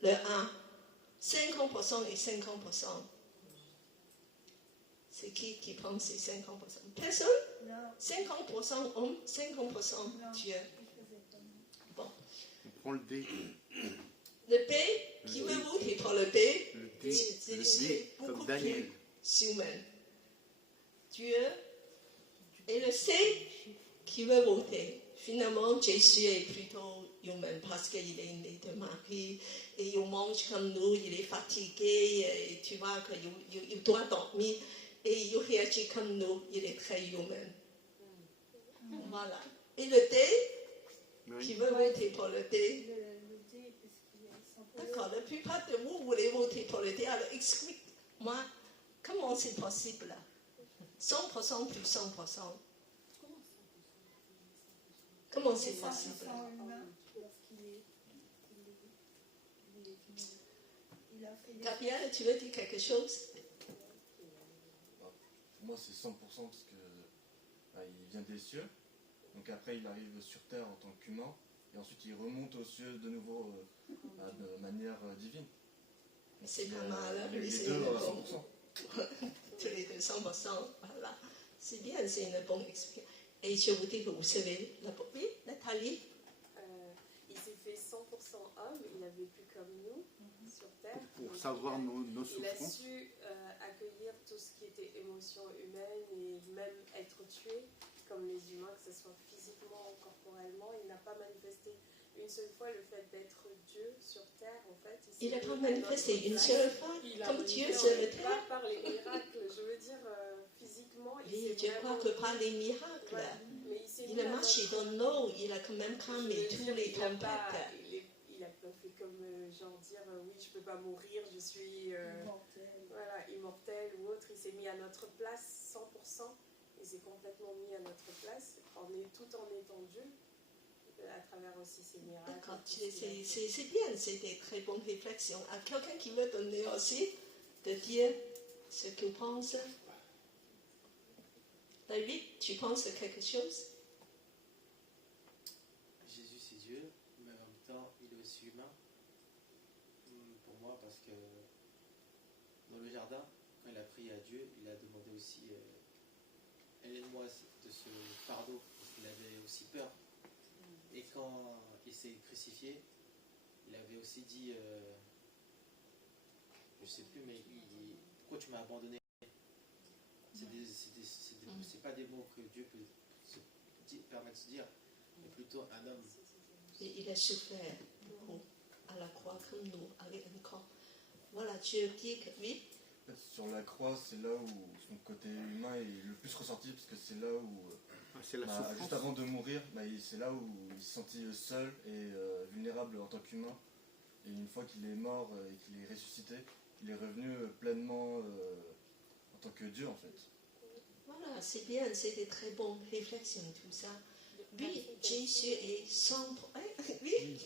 le A, 50% et 50%. C'est qui pense c'est 50%? Personne? Non. 50% homme, 50% Dieu. Bon. On prend le D. Le B, qui veut voter pour le B? Le D, C'est comme beaucoup Daniel. plus humain. Dieu. Et le C, qui veut voter? Finalement, Jésus est plutôt humain parce qu'il est né de Marie et il mange comme nous, il est fatigué, et tu vois qu'il doit dormir et il réagit comme nous, il est très humain. Voilà. Et le D, qui veut voter pour le D? Le D, parce qu'il est 100%. D'accord, la plupart de vous voulez voter pour le D, alors explique-moi comment c'est possible. 100% plus 100%. Comment c'est C'est possible? 100% humain, lorsqu'il est, il a fait des... Gabriel, tu veux dire quelque chose? Pour moi, c'est 100% parce que il vient des cieux. Donc après, il arrive sur Terre en tant qu'humain. Et ensuite, il remonte aux cieux de nouveau de manière divine. C'est pas mal, Les c'est deux une à bonne... 100%. Tous les deux 100%, voilà. C'est bien, c'est une bonne explication. Et je vous dis que vous savez, oui, Nathalie? Il s'est fait 100% homme, il a vécu comme nous sur Terre. Pour Donc, savoir nos il a souffrances. su accueillir tout ce qui était émotion humaine et même être tué comme les humains, que ce soit physiquement ou corporellement. Il n'a pas manifesté une seule fois le fait d'être Dieu sur Terre, en fait. Il n'a pas manifesté une seule fois comme Dieu sur la terre? Pas par les miracles, je veux dire physiquement. Oui, je crois que par les miracles. Voilà. Mais Il a marché dans l'eau, il a quand même calmé tous les tempêtes. Il a pas fait comme genre dire oui, je peux pas mourir, je suis voilà, immortel ou autre. Il s'est mis à notre place 100%. Il s'est complètement mis à notre place tout en étant Dieu, à travers aussi ses miracles. D'accord, c'est bien, c'est des très bonnes réflexions. À quelqu'un qui veut donner aussi, de dire ce qu'il pense. David, tu penses à quelque chose? Jésus c'est Dieu, mais en même temps il est aussi humain pour moi parce que dans le jardin, quand il a prié à Dieu, il a demandé aussi aide-moi de ce fardeau parce qu'il avait aussi peur. Et quand il s'est crucifié, il avait aussi dit, je sais plus, mais pourquoi tu m'as abandonné? C'est pas des mots que Dieu peut se permettre de se dire, mais plutôt un homme. Et il a souffert beaucoup à la croix comme nous, avec un corps. Voilà, Dieu dit que oui. En fait, sur la croix, c'est là où son côté humain est le plus ressorti, parce que c'est là où, C'est la souffrance. juste avant de mourir, c'est là où il se sentit seul et vulnérable en tant qu'humain. Et une fois qu'il est mort et qu'il est ressuscité, il est revenu pleinement en tant que Dieu, en fait. Voilà, c'est bien, c'est des très bonnes réflexions, tout ça. Oui, Jésus est sans... Oui.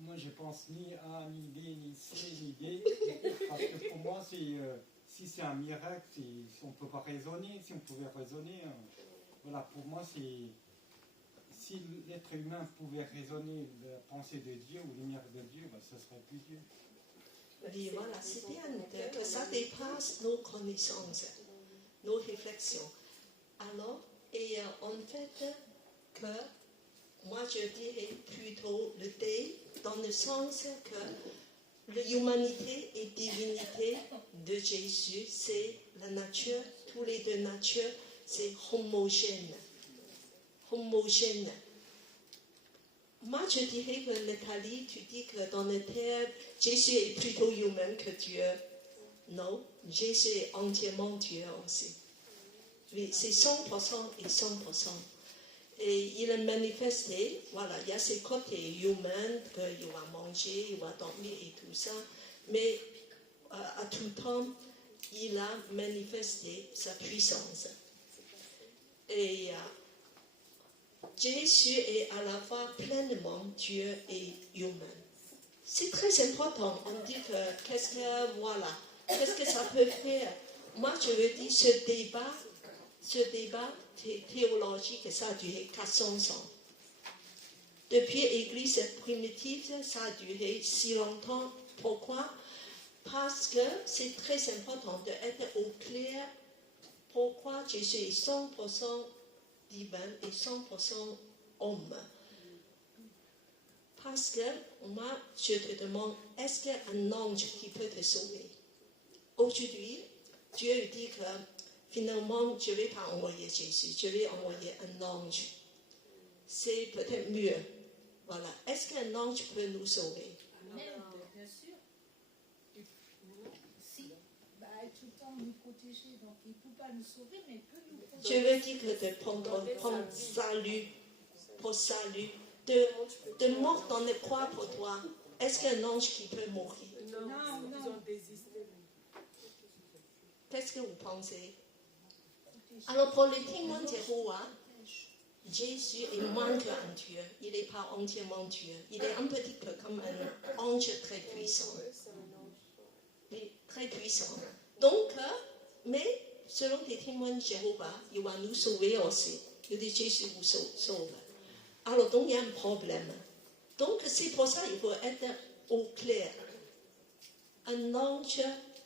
Moi, je pense ni A, ni B, ni C, ni D. Parce que pour moi, si c'est un miracle, si on ne peut pas raisonner, si on pouvait raisonner, voilà, pour moi, si l'être humain pouvait raisonner la pensée de Dieu ou les miracles de Dieu, ben, ce serait plus Dieu. Oui, voilà, c'est bien que ça dépasse nos connaissances, nos réflexions. Alors, et en fait, que moi je dirais plutôt le D, dans le sens que l'humanité et divinité de Jésus, c'est la nature, tous les deux natures, c'est homogène. Homogène. Moi, je dirais que Nathalie, tu dis que dans la terre, Jésus est plutôt humain que Dieu. Non, Jésus est entièrement Dieu aussi. Oui, c'est 100% et 100%. Et il a manifesté, voilà, il y a ses côtés humains, qu'il va manger, il va dormir et tout ça. Mais à tout temps, il a manifesté sa puissance. Et Jésus est à la fois pleinement Dieu et humain. C'est très important. On dit que qu'est-ce que ça peut faire? Moi, je veux dire, ce débat théologique, ça a duré 400 ans. Depuis l'Église primitive, ça a duré si longtemps. Pourquoi? Parce que c'est très important d'être au clair pourquoi Jésus est 100% divin et 100% homme. Parce que moi, je te demande, est-ce qu'il y a un ange qui peut te sauver? Aujourd'hui, Dieu dit que finalement, je ne vais pas envoyer Jésus, je vais envoyer un ange. C'est peut-être mieux. Voilà. Est-ce qu'un ange peut nous sauver? Même, bien sûr. Si, tout le temps nous protéger, donc il ne peut pas nous sauver, mais il peut nous protéger. Je veux dire que de prendre salut, pour salut, de mort dans les croix pour toi. Est-ce qu'un ange qui peut mourir? Non. Ils ont désisté. Qu'est-ce que vous pensez? Alors pour les témoins de Jéhovah, Jésus est moins qu'un Dieu. Il n'est pas entièrement Dieu. Il est un petit peu comme un ange très puissant. Oui, très puissant. Donc, mais selon les témoins de Jéhovah, il va nous sauver aussi. Il dit Jésus vous sauve. Alors donc il y a un problème. Donc c'est pour ça qu'il faut être au clair. Un ange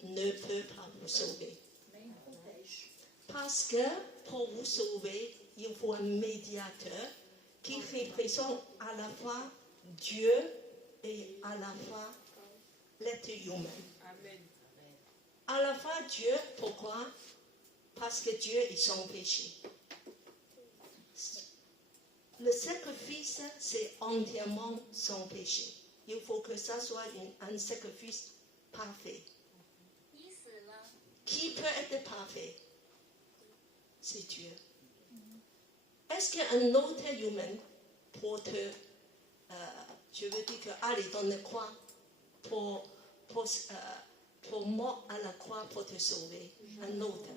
ne peut pas vous sauver. Mais il protège. Parce que pour vous sauver, il faut un médiateur qui représente à la fois Dieu et à la fois l'être humain. Amen. À la fois Dieu, pourquoi? Parce que Dieu est sans péché. Le sacrifice, c'est entièrement sans péché. Il faut que ça soit un sacrifice parfait. Qui peut être parfait? C'est Dieu. Est-ce qu'un autre humain pour te, je veux dire que aller dans la croix, pour mort à la croix pour te sauver, un autre?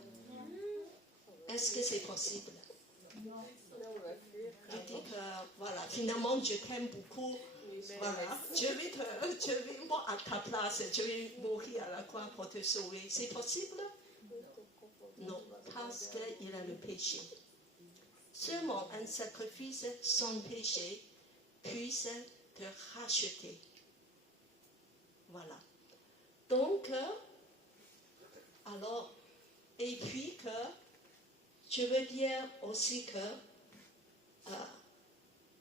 Est-ce que c'est possible? Je dis que, voilà, finalement, je t'aime beaucoup. Voilà, je vais moi à ta place, je vais mourir à la croix pour te sauver. C'est possible? Non, parce qu'il a le péché. Seulement un sacrifice sans péché puisse te racheter. Voilà. Donc, alors, et puis que, je veux dire aussi que,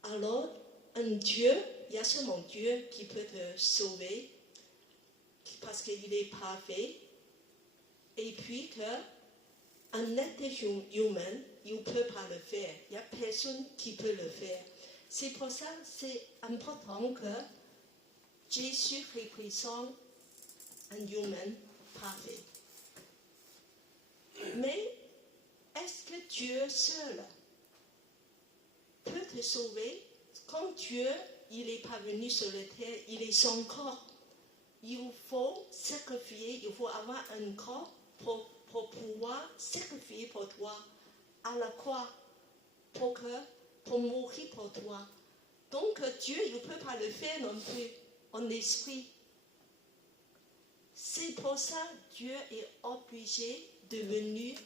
alors, un Dieu, il y a seulement Dieu qui peut te sauver, parce qu'il est parfait, et puis que, un être humain, il ne peut pas le faire. Il n'y a personne qui peut le faire. C'est pour ça que c'est important que Jésus représente un humain parfait. Mais est-ce que Dieu seul peut te sauver? Quand Dieu, il est pas venu sur la terre, il est son corps. Il faut sacrifier, il faut avoir un corps pour pouvoir sacrifier pour toi à la croix, pour mourir pour toi. Donc Dieu, il ne peut pas le faire non plus en esprit. C'est pour ça que Dieu est obligé de venir,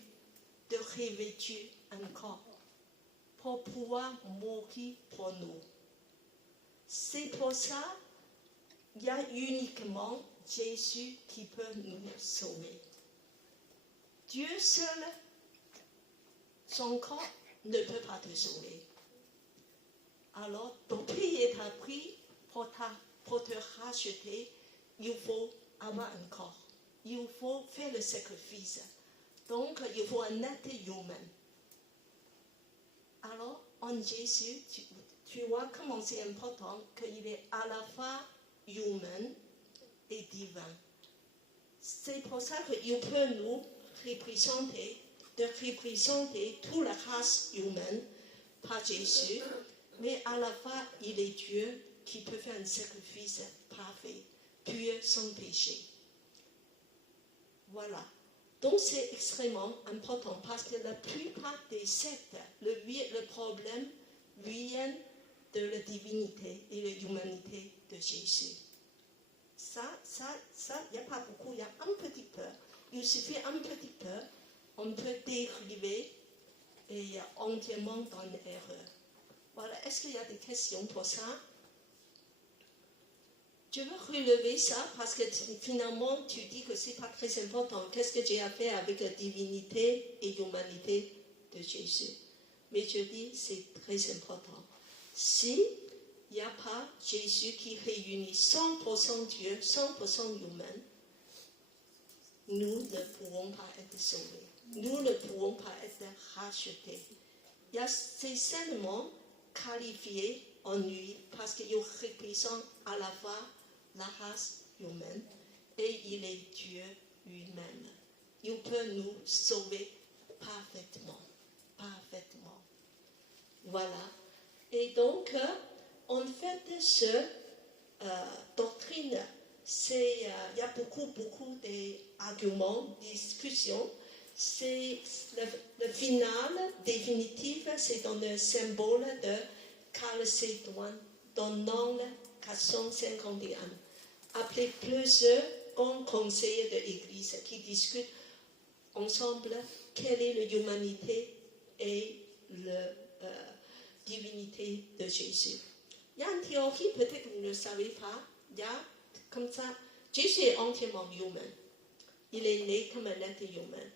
de revêtir un corps pour pouvoir mourir pour nous. C'est pour ça qu'il y a uniquement Jésus qui peut nous sauver. Dieu seul, son corps ne peut pas te sauver. Alors, pour payer ta prix, pour te racheter, il faut avoir un corps. Il faut faire le sacrifice. Donc, il faut un être humain. Alors, en Jésus, tu vois comment c'est important qu'il est à la fois humain et divin. C'est pour ça qu'il peut nous représenter toute la race humaine par Jésus, mais à la fois, il est Dieu qui peut faire un sacrifice parfait, pur, sans péché. Voilà. Donc c'est extrêmement important parce que la plupart des sectes, le problème vient de la divinité et de l'humanité de Jésus. Ça, il n'y a pas beaucoup, il y a un petit peu. Il suffit un petit peu, on peut dériver et entièrement dans l'erreur. Voilà, est-ce qu'il y a des questions pour ça? Je veux relever ça parce que finalement tu dis que c'est pas très important. Qu'est-ce que j'ai à faire avec la divinité et l'humanité de Jésus? Mais je dis c'est très important. Si il n'y a pas Jésus qui réunit 100% Dieu, 100% humain, nous ne pourrons pas être sauvés. Nous ne pourrons pas être rachetés. C'est seulement qualifié en lui parce qu'il représente à la fois la race humaine et il est Dieu lui-même. Il peut nous sauver parfaitement. Parfaitement. Voilà. Et donc, en fait, cette doctrine, il y a beaucoup d'arguments, discussions. C'est le final définitif, c'est dans le symbole de Chalcédoine, dans l'an 451. Après plusieurs grands conseillers de l'Église qui discutent ensemble quelle est l'humanité et la divinité de Jésus. Il y a une théorie, peut-être que vous ne le savez pas, il y a comme ça, Jésus est entièrement humain. Il est né comme un être humain.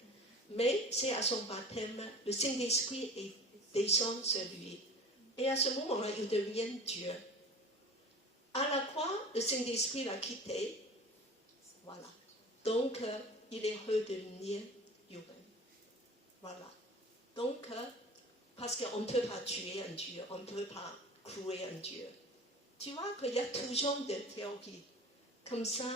Mais c'est à son baptême, le Saint-Esprit descend sur lui. Et à ce moment-là, il devient Dieu. À la croix, le Saint-Esprit l'a quitté. Voilà. Donc, il est redevenu humain. Voilà. Donc, parce qu'on ne peut pas tuer un Dieu, on ne peut pas créer un Dieu. Tu vois qu'il y a toujours des théories. Comme ça,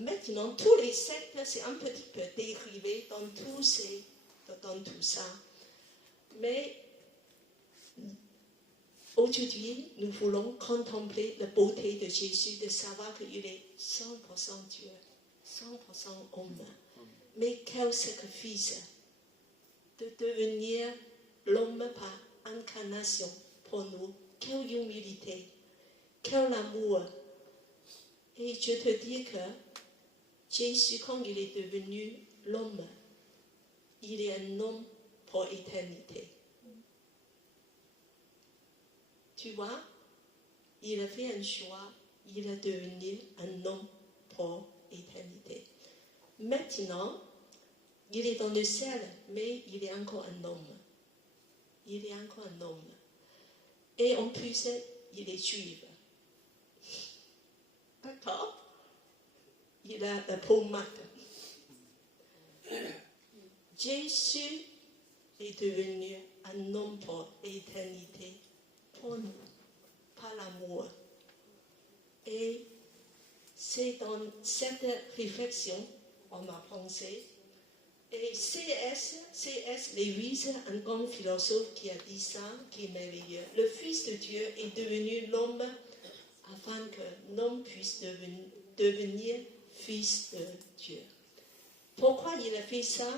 maintenant, tous les sectes, c'est un petit peu dérivé dans tout ça. Mais aujourd'hui, nous voulons contempler la beauté de Jésus, de savoir qu'il est 100% Dieu, 100% homme. Mais quel sacrifice de devenir l'homme par incarnation pour nous. Quelle humilité, quel amour. Et je te dis que Jésus, quand il est devenu l'homme, il est un homme pour l'éternité. Tu vois, il a fait un choix, il est devenu un homme pour l'éternité. Maintenant, il est dans le ciel, mais il est encore un homme. Il est encore un homme. Et en plus, il est juif. D'accord? Il a la peau mate. Jésus est devenu un homme pour l'éternité, pour nous, par l'amour. Et c'est dans cette réflexion qu'on a pensé. Et C.S. Lewis, un grand philosophe qui a dit ça, qui est merveilleux. Le Fils de Dieu est devenu l'homme afin que l'homme puisse devenir fils de Dieu. Pourquoi il a fait ça?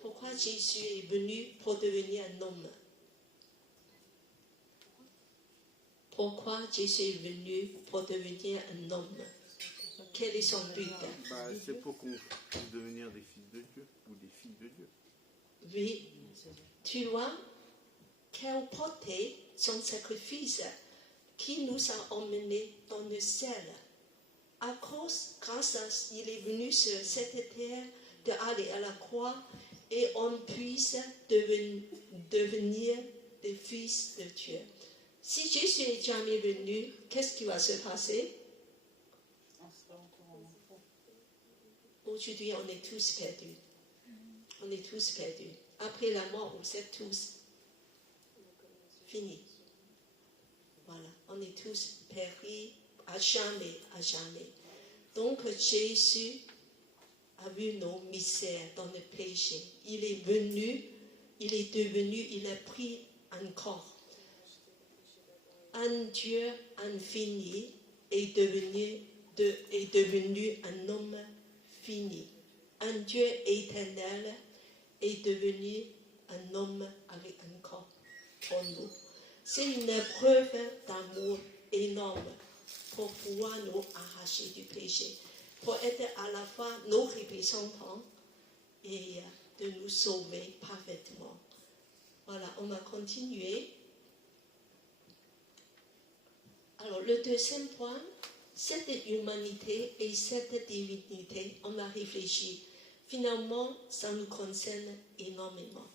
Pourquoi Jésus est venu pour devenir un homme? Pourquoi Jésus est venu pour devenir un homme? Quel est son but? C'est pour qu'on puisse devenir des fils de Dieu ou des filles de Dieu. Oui, tu vois, quelle portée son sacrifice qui nous a emmenés dans le ciel. Grâce à il est venu sur cette terre d'aller à la croix et on puisse devenir des fils de Dieu. Si Jésus n'est jamais venu, qu'est-ce qui va se passer? Aujourd'hui, on est tous perdus. On est tous perdus. Après la mort, vous êtes tous finis. Voilà, on est tous perdus à jamais, à jamais. Donc Jésus a vu nos misères dans le péché. Il est venu, il est devenu, il a pris un corps. Un Dieu infini est devenu un homme fini, un Dieu éternel est devenu un homme avec un corps pour nous. C'est une preuve d'amour énorme pour pouvoir nous arracher du péché, pour être à la fois nos représentants et de nous sauver parfaitement. Voilà, on va continuer. Alors, le deuxième point, cette humanité et cette divinité, on a réfléchi. Finalement, ça nous concerne énormément.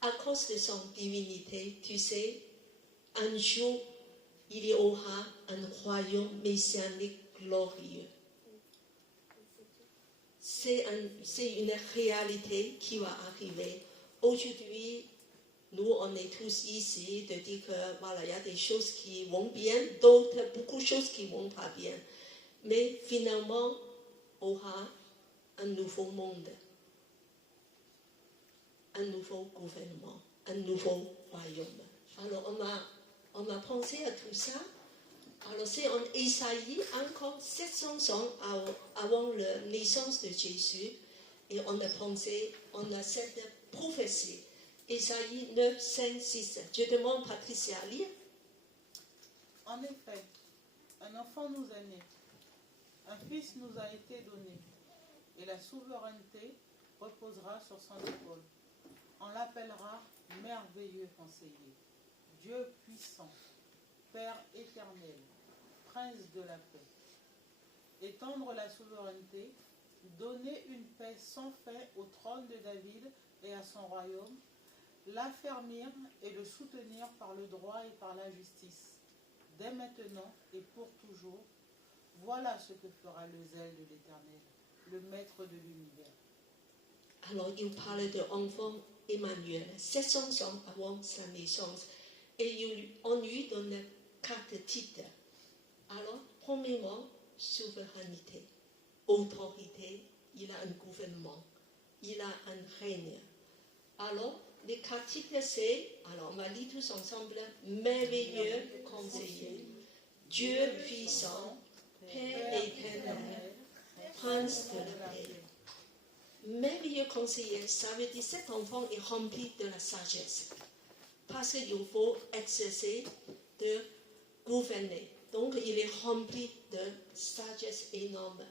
À cause de son divinité, tu sais, un jour, il y aura un royaume messianique glorieux. C'est une réalité qui va arriver. Aujourd'hui, nous, on est tous ici de dire que voilà, il y a des choses qui vont bien, d'autres, beaucoup de choses qui ne vont pas bien. Mais finalement, il y aura un nouveau monde, un nouveau gouvernement, un nouveau royaume. Alors, on a pensé à tout ça. Alors, c'est en Isaïe, encore 700 ans avant la naissance de Jésus, et on a pensé, on a cette prophétie. Isaïe 9, 5, 6. Je demande Patricia à lire. En effet, un enfant nous est né, un fils nous a été donné, et la souveraineté reposera sur son épaule. On l'appellera merveilleux conseiller, Dieu puissant, Père éternel, Prince de la paix. Étendre la souveraineté, donner une paix sans fin au trône de David et à son royaume, l'affermir et le soutenir par le droit et par la justice, dès maintenant et pour toujours. Voilà ce que fera le zèle de l'Éternel, le maître de l'univers. Alors, il parle de l'enfant Emmanuel, 700 ans avant sa naissance, et on lui donne 4 titres. Alors, premièrement, souveraineté, autorité, il a un gouvernement, il a un règne. Alors, les 4 titres, c'est, alors on va lire tous ensemble, merveilleux conseiller, Dieu puissant, Père éternel, Prince de la paix. Merveilleux conseiller, ça veut dire que cet enfant est rempli de la sagesse. Parce qu'il faut exercer de gouverner. Donc, il est rempli de sagesse énorme.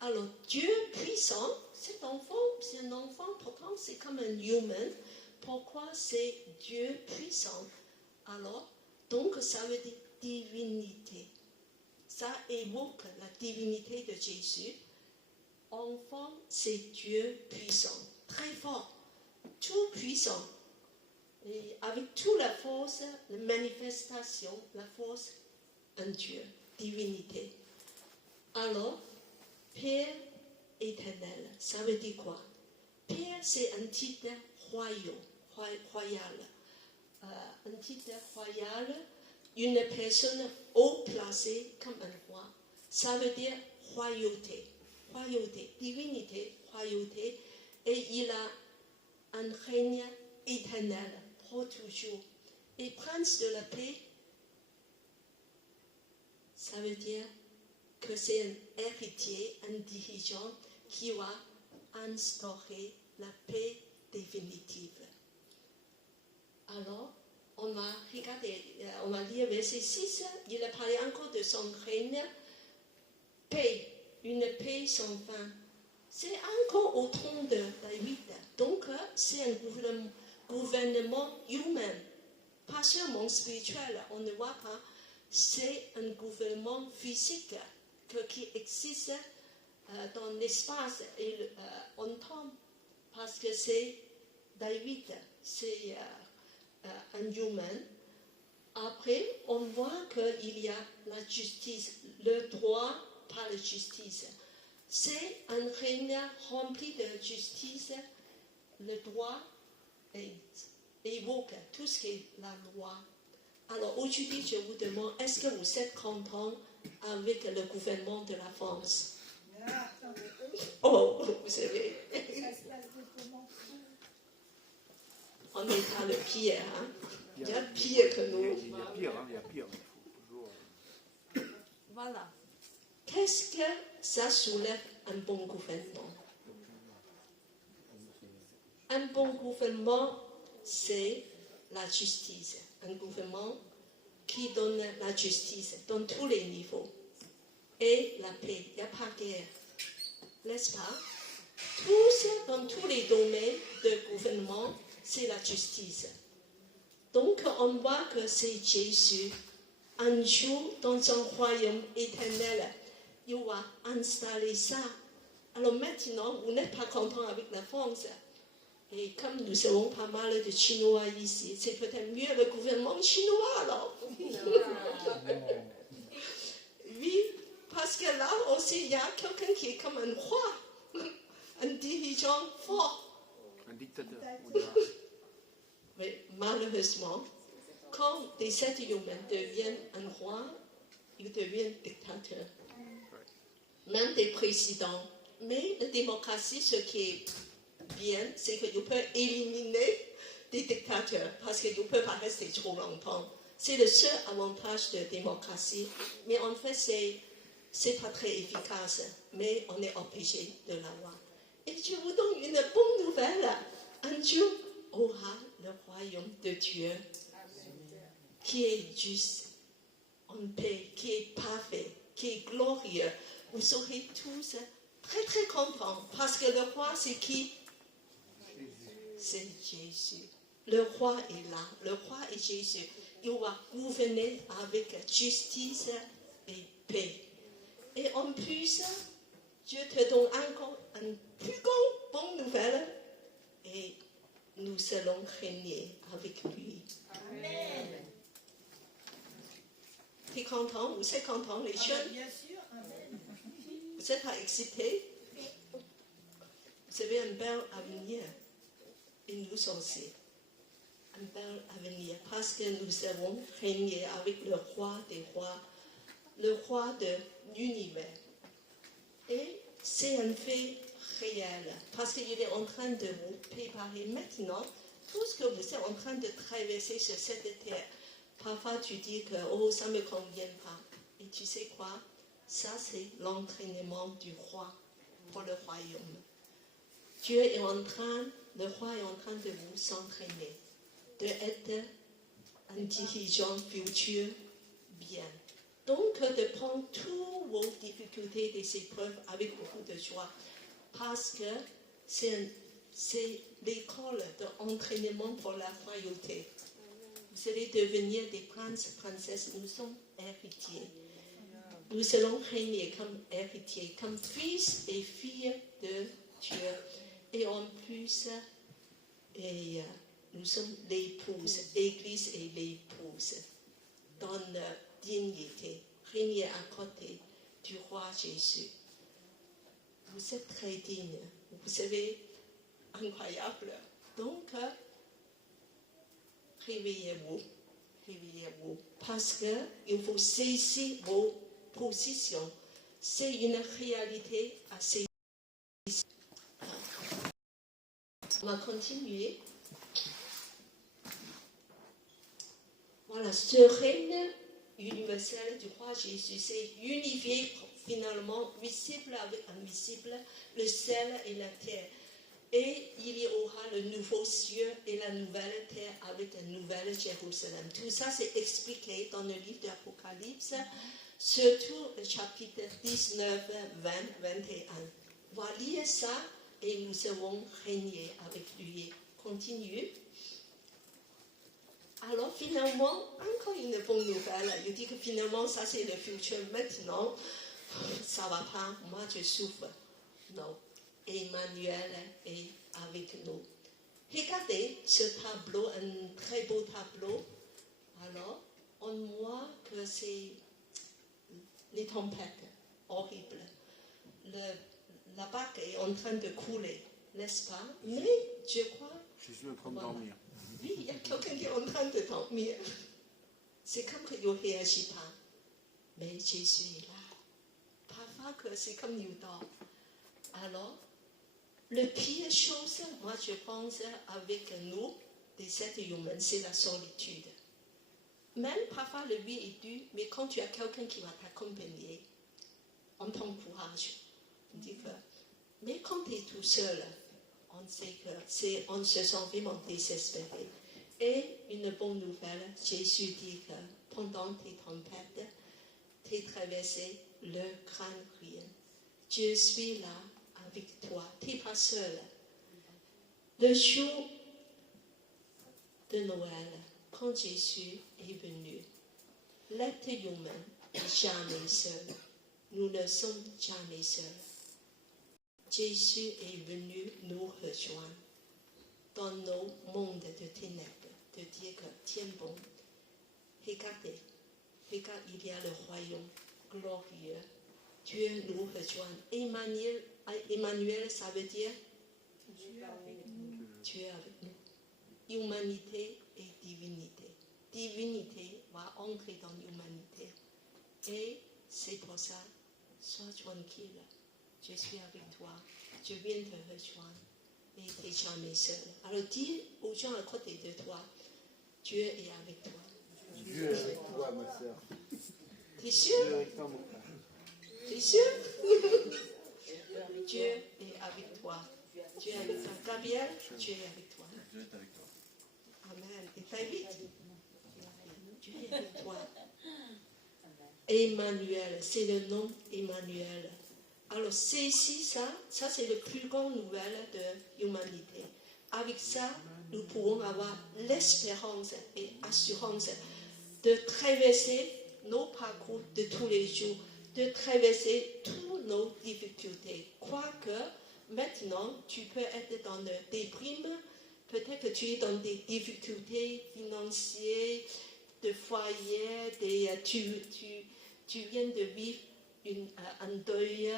Alors, Dieu puissant, cet enfant, c'est un enfant, pourtant c'est comme un humain. Pourquoi c'est Dieu puissant? Alors, donc ça veut dire divinité. Ça évoque la divinité de Jésus. Enfant, c'est Dieu puissant, très fort, tout puissant. Et avec toute la force, la manifestation, la force, un Dieu, divinité. Alors, Père éternel, ça veut dire quoi? Père, c'est un titre royal. Un titre royal, une personne haut placée comme un roi. Ça veut dire royauté, divinité, royauté. Et il a un règne éternel pour toujours. Et prince de la paix, ça veut dire que c'est un héritier, un dirigeant qui va instaurer la paix définitive. Alors, on va regarder, on va lire verset 6, il a parlé encore de son règne, paix, une paix sans fin. C'est encore au trône de David. Donc, c'est un gouvernement humain, pas seulement spirituel, on ne voit pas. C'est un gouvernement physique qui existe dans l'espace et en temps, parce que c'est David, c'est un humain. Après, on voit qu'il y a la justice, le droit par la justice. C'est un règne rempli de justice, le droit évoque tout ce qui est la loi. Alors aujourd'hui, je vous demande, est-ce que vous êtes content avec le gouvernement de la France? Oh, vous savez. On est à le pire, hein? Il y a pire que nous. Il y a pire, hein, il y a pire. Il faut toujours... Voilà. Qu'est-ce que ça soulève un bon gouvernement? Un bon gouvernement, c'est la justice. Un gouvernement qui donne la justice dans tous les niveaux. Et la paix, il n'y a pas de guerre. N'est-ce pas? Dans tous les domaines de gouvernement, c'est la justice. Donc, on voit que c'est Jésus. Un jour, dans un royaume éternel, il va installer ça. Alors maintenant, vous n'êtes pas content avec la France. Et comme nous avons pas mal de Chinois ici, c'est peut-être mieux le gouvernement chinois alors. Oui, parce que là aussi, il y a quelqu'un qui est comme un roi, un dirigeant fort. Un dictateur. Mais malheureusement, quand des êtres humains deviennent un roi, ils deviennent dictateurs. Même des présidents. Mais la démocratie, ce qui est bien, c'est que tu peux éliminer des dictateurs parce que tu ne peux pas rester trop longtemps. C'est le seul avantage de la démocratie. Mais en fait, c'est pas très efficace. Mais on est obligé de l'avoir. Et je vous donne une bonne nouvelle. Un jour aura le royaume de Dieu qui est juste, en paix, qui est parfait, qui est glorieux. Vous serez tous très très contents parce que le roi c'est qui? C'est Jésus. Le roi est là. Le roi est Jésus. Il va gouverner avec justice et paix. Et en plus, Dieu te donne encore une plus bonne nouvelle. Et nous allons régner avec lui. Amen. Tu es content? Vous êtes content, les jeunes? Bien sûr. Amen. Vous êtes excités? Vous avez un bel avenir. Et nous aussi. Un bel avenir. Parce que nous avons régné avec le roi des rois, le roi de l'univers. Et c'est un fait réel. Parce qu'il est en train de vous préparer maintenant tout ce que vous êtes en train de traverser sur cette terre. Parfois tu dis que oh, ça ne me convient pas. Et tu sais quoi? Ça c'est l'entraînement du roi pour le royaume. Dieu est en train, le roi est en train de vous entraîner, d'être un dirigeant futur bien. Donc, de prendre toutes vos difficultés, des épreuves avec beaucoup de joie, parce que c'est l'école d'entraînement pour la royauté. Vous allez devenir des princes, princesses, nous sommes héritiers. Nous allons régner comme héritiers, comme fils et filles de Dieu. Et en plus, nous sommes l'épouse, l'Église et l'épouse, dans la dignité, régner à côté du roi Jésus. Vous êtes très digne, vous savez, incroyable. Donc, réveillez-vous, parce qu'il faut saisir vos positions. C'est une réalité assez. On va continuer. Voilà, ce règne universel du roi Jésus, c'est unifié finalement, visible avec invisible, le ciel et la terre. Et il y aura le nouveau ciel et la nouvelle terre avec la nouvelle Jérusalem. Tout ça, c'est expliqué dans le livre d'Apocalypse, surtout le chapitre 19, 20, 21. On va lire ça et nous allons régner avec lui. Continue. Alors finalement, encore une bonne nouvelle. Il dit que finalement, ça c'est le futur. Maintenant, ça ne va pas, moi je souffre. Non. Emmanuel est avec nous. Regardez ce tableau, un très beau tableau. Alors, on voit que c'est les tempêtes horribles. La barque est en train de couler, n'est-ce pas? Mais je crois. Jésus est en train de dormir. Oui, il y a quelqu'un qui est en train de dormir. C'est comme qu'il ne réagit pas. Mais Jésus est là. Parfois que c'est comme il dort. Alors, le pire chose, moi je pense, avec nous, des êtres humains, c'est la solitude. Même parfois le vie est dur, mais quand tu as quelqu'un qui va t'accompagner, on t'encourage. On dit que, mais quand tu es tout seul, on sait que on se sent vraiment désespéré. Et une bonne nouvelle, Jésus dit que pendant tes tempêtes, tes traversées, le grand rien, Dieu suis là avec toi, tu n'es pas seul. Le jour de Noël, quand Jésus est venu, l'être humain n'est jamais seul. Nous ne sommes jamais seuls. Jésus est venu nous rejoindre dans nos mondes de ténèbres, de dire que tiens bon, regardez, regarde, il y a le royaume glorieux. Dieu nous rejoint. Emmanuel, ça veut dire Dieu avec nous. Dieu avec nous. Humanité et divinité. Divinité va entrer dans l'humanité. Et c'est pour ça, sois tranquille. Je suis avec toi. Je viens te rejoindre. Et tu n'es jamais seul. Alors dis aux gens à côté de toi, Dieu est avec toi. Dieu est avec toi, ma soeur. Tu es sûr? Dieu est avec toi, mon frère. Tu es sûr? Dieu est avec toi. Dieu est avec toi. Gabriel, Dieu est avec toi. Dieu est avec toi. Amen. Et très vite. Dieu est avec toi. Emmanuel, c'est le nom Emmanuel. Alors, c'est ici, ça c'est la plus grande nouvelle de l'humanité. Avec ça, nous pourrons avoir l'espérance et l'assurance de traverser nos parcours de tous les jours, de traverser toutes nos difficultés. Quoique, maintenant, tu peux être dans le déprime, peut-être que tu es dans des difficultés financières, de foyer, tu viens de vivre un deuil,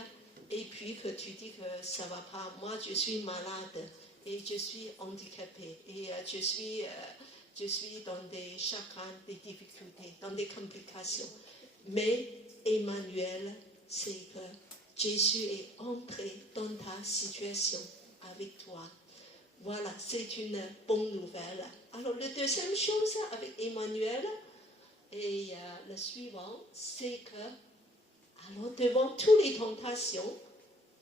et puis que tu dis que ça ne va pas. Moi, je suis malade et je suis handicapée et je suis dans des chagrins, des difficultés, dans des complications. Mais Emmanuel, c'est que Jésus est entré dans ta situation avec toi. Voilà, c'est une bonne nouvelle. Alors, la deuxième chose avec Emmanuel, et le suivant, c'est que, alors, devant toutes les tentations,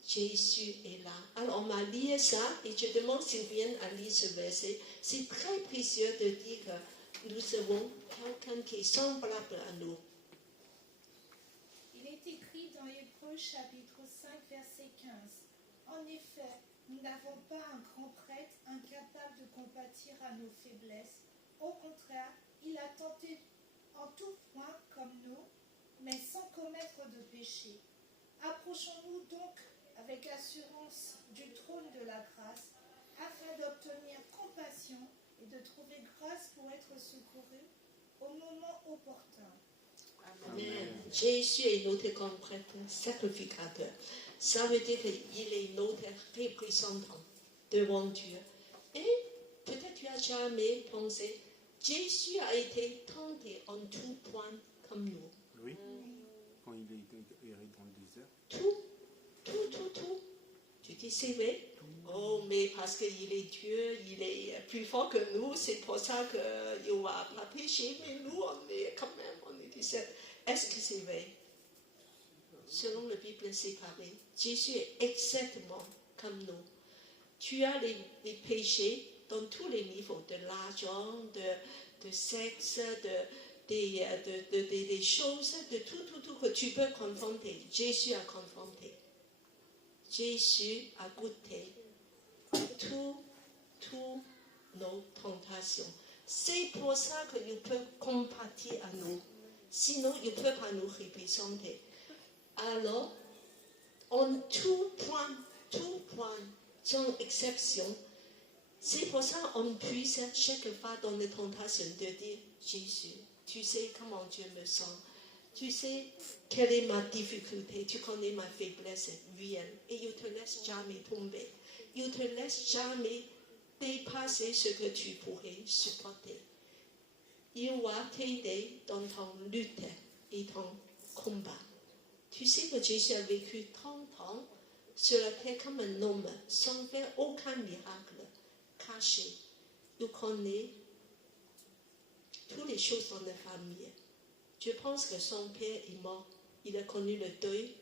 Jésus est là. Alors, on m'a lu ça, et je demande s'ils viennent à lire ce verset. C'est très précieux de dire que nous avons quelqu'un qui est semblable à nous. Il est écrit dans Hébreux chapitre 5 verset 15. En effet, nous n'avons pas un grand prêtre incapable de compatir à nos faiblesses. Au contraire, il a tenté en tout point comme nous, mais sans commettre de péché. Approchons-nous donc avec assurance du trône de la grâce, afin d'obtenir compassion et de trouver grâce pour être secouru au moment opportun. Amen. Jésus est notre grand prêtre sacrificateur. Ça veut dire qu'il est notre représentant devant Dieu. Et peut-être tu as jamais pensé, Jésus a été tenté en tout point comme nous. Oui. Quand il est erré dans le désert. Tout. Tu dis, c'est vrai. Oh, mais parce qu'il est Dieu, il est plus fort que nous, c'est pour ça qu'il ne va pas pécher, mais nous, on est quand même, on est 17. Est-ce que c'est vrai? Selon la Bible, c'est pareil. Jésus est exactement comme nous. Tu as les péchés dans tous les niveaux, de l'argent, de sexe, des choses, de tout que tu peux confronter. Jésus a confronté. Jésus a goûté toutes nos tentations. C'est pour ça qu'il peut compatir à nous. Sinon, il ne peut pas nous représenter. Alors, en tout point, sans exception, c'est pour ça qu'on puisse chaque fois dans les tentations de dire, Jésus, tu sais comment je me sens. Tu sais quelle est ma difficulté, tu connais ma faiblesse, viens. Et il ne te laisse jamais tomber. Il ne te laisse jamais dépasser ce que tu pourrais supporter. Il va t'aider dans ton lutte et ton combat. Tu sais que Jésus a vécu 30 ans sur la terre comme un homme, sans faire aucun miracle, caché. Il connaît toutes les choses dans la famille. Je pense que son père est mort. Il a connu le deuil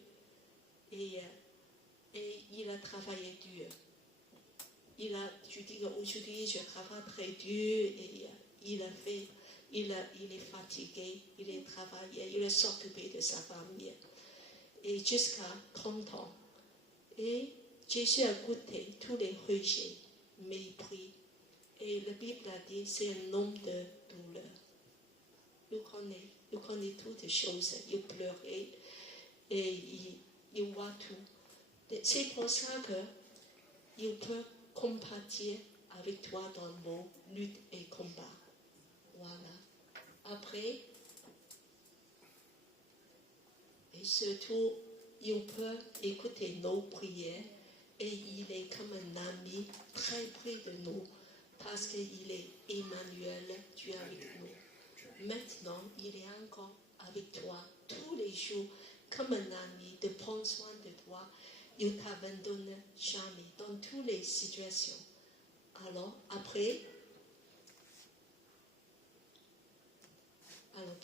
et il a travaillé dur. tu dis qu'aujourd'hui je travaille très dur et il est fatigué, il est travaillé, il est s'occupé de sa famille. Et jusqu'à 30 ans. Et Jésus a goûté tous les rejets, mépris. Et la Bible a dit c'est un homme de douleur. Il connaît toutes les choses. Il pleurait et il voit tout. C'est pour ça qu'il peut compatir avec toi dans vos luttes et combats. Voilà. Après, et surtout, il peut écouter nos prières et il est comme un ami très près de nous parce qu'il est Emmanuel, Dieu avec nous. Maintenant, il est encore avec toi tous les jours comme un ami de prendre soin de toi. Il ne t'abandonne jamais dans toutes les situations. Alors, après,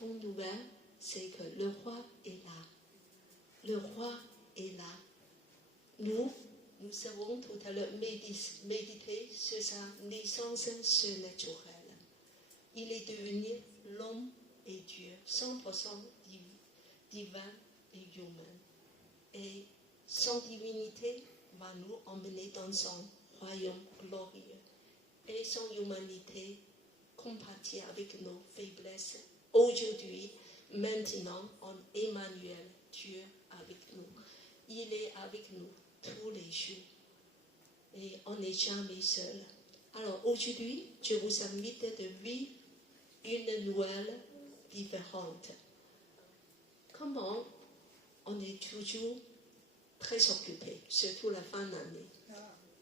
bonne nouvelle, c'est que le roi est là. Le roi est là. Nous avons tout à l'heure médité sur sa naissance surnaturelle. Il est devenu l'homme et Dieu, 100% divin et humain. Et son divinité va nous emmener dans son royaume glorieux. Et son humanité compatit avec nos faiblesses. Aujourd'hui, maintenant, en Emmanuel, Dieu avec nous. Il est avec nous tous les jours. Et on n'est jamais seul. Alors aujourd'hui, je vous invite de vivre une Noël différente. Comment on est toujours très occupé, surtout la fin d'année.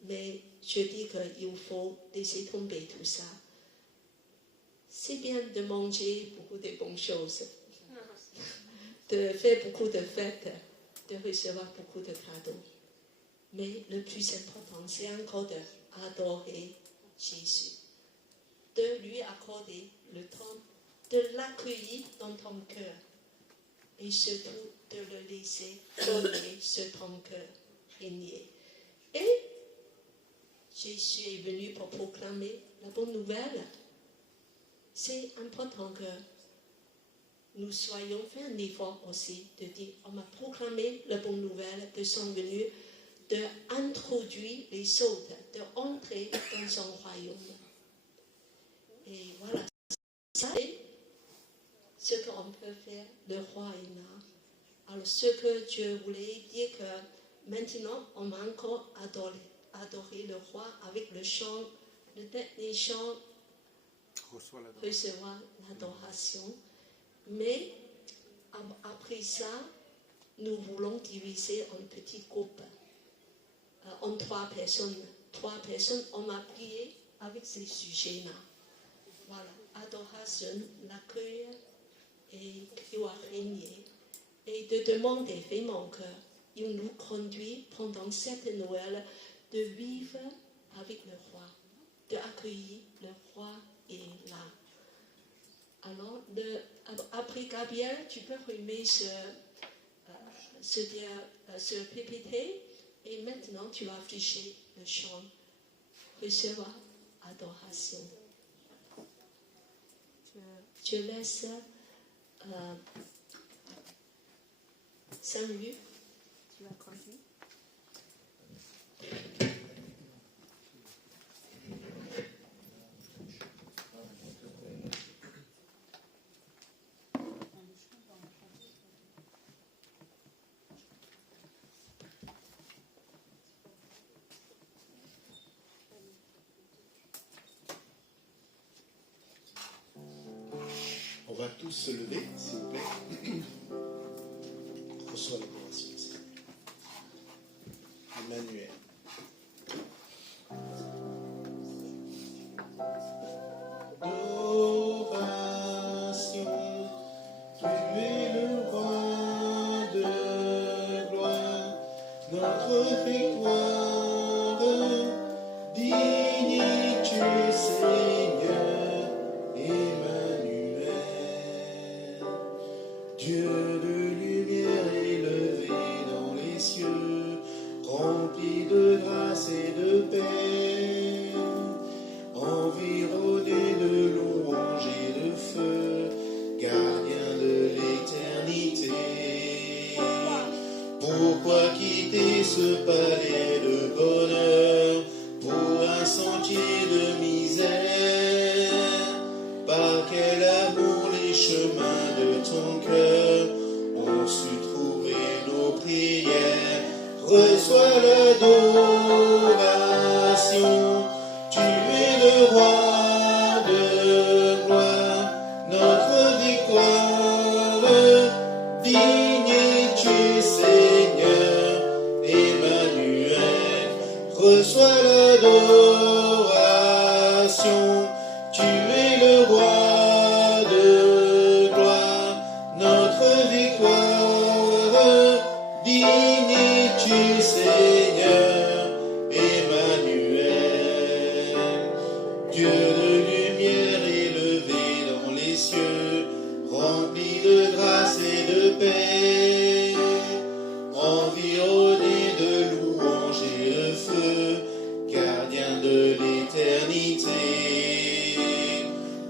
Mais je dis qu'il faut laisser tomber tout ça. C'est bien de manger beaucoup de bonnes choses, de faire beaucoup de fêtes, de recevoir beaucoup de cadeaux. Mais le plus important, c'est encore d'adorer Jésus, de lui accorder le temps, de l'accueillir dans ton cœur et surtout de le laisser donner sur ton cœur, régner. Et Jésus est venu pour proclamer la bonne nouvelle. C'est important que nous soyons fait un effort aussi de dire, on m'a proclamé la bonne nouvelle de son venue, d'introduire les autres, d'entrer dans son royaume. Et voilà, c'est ce qu'on peut faire, le roi est là. Alors ce que je voulais dire que maintenant, on va encore adorer le roi avec le chant, le dernier chant, recevoir l'adoration. Mais après ça, nous voulons diviser en petits groupes, en 3 personnes. 3 personnes, on va prier avec ces sujets-là. Voilà, adoration, l'accueil et qui va régner. Et de demander vraiment qu'il nous conduit pendant cette Noël de vivre avec le roi, d'accueillir le roi est là. Alors, après Gabriel, tu peux remettre ce PPT et maintenant tu vas afficher le chant. Recevoir adoration. Je laisse 5 minutes. Tu vas conduire. On va tous se lever, s'il vous plaît. Reçois l'adoration, Seigneur. Emmanuel. Adoration, tu es le roi de gloire, notre victoire, digne tu Seigneur, Emmanuel. Dieu de lumière élevé dans les cieux, rempli de quitter ce palais de bonheur pour un sentier de misère. Par quel amour les chemins de ton cœur ont su trouver nos prières. Reçois l'adoration, tu es le roi de gloire, notre victoire. Digne es-tu, Seigneur, Emmanuel. Reçois l'adoration, tu es le roi de gloire, notre victoire. Digne es-tu, Seigneur, Emmanuel. Dieu de lumière élevé dans les cieux, rempli de grâce et de paix, environné de louanges et de feu, gardien de l'éternité.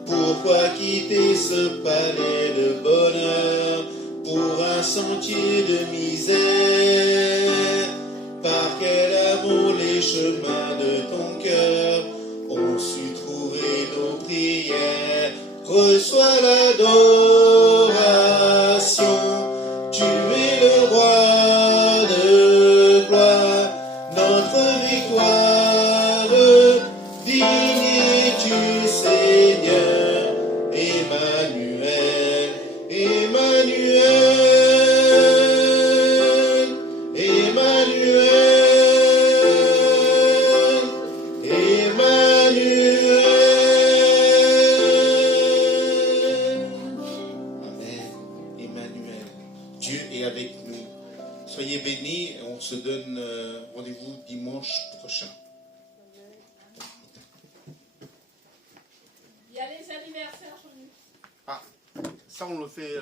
Pourquoi quitter ce palais de bonheur pour un sentier de misère? Par quel amour les chemins de ton cœur ont su trouver nos prières. Reçois l'adoration, tu es le roi de gloire, notre victoire. Digne es-tu, Seigneur, Emmanuel, Emmanuel, Emmanuel, Emmanuel. Amen. Emmanuel. Dieu est avec nous. Soyez bénis et on se donne rendez-vous dimanche prochain. Il y a les anniversaires chez nous. Ça, on le fait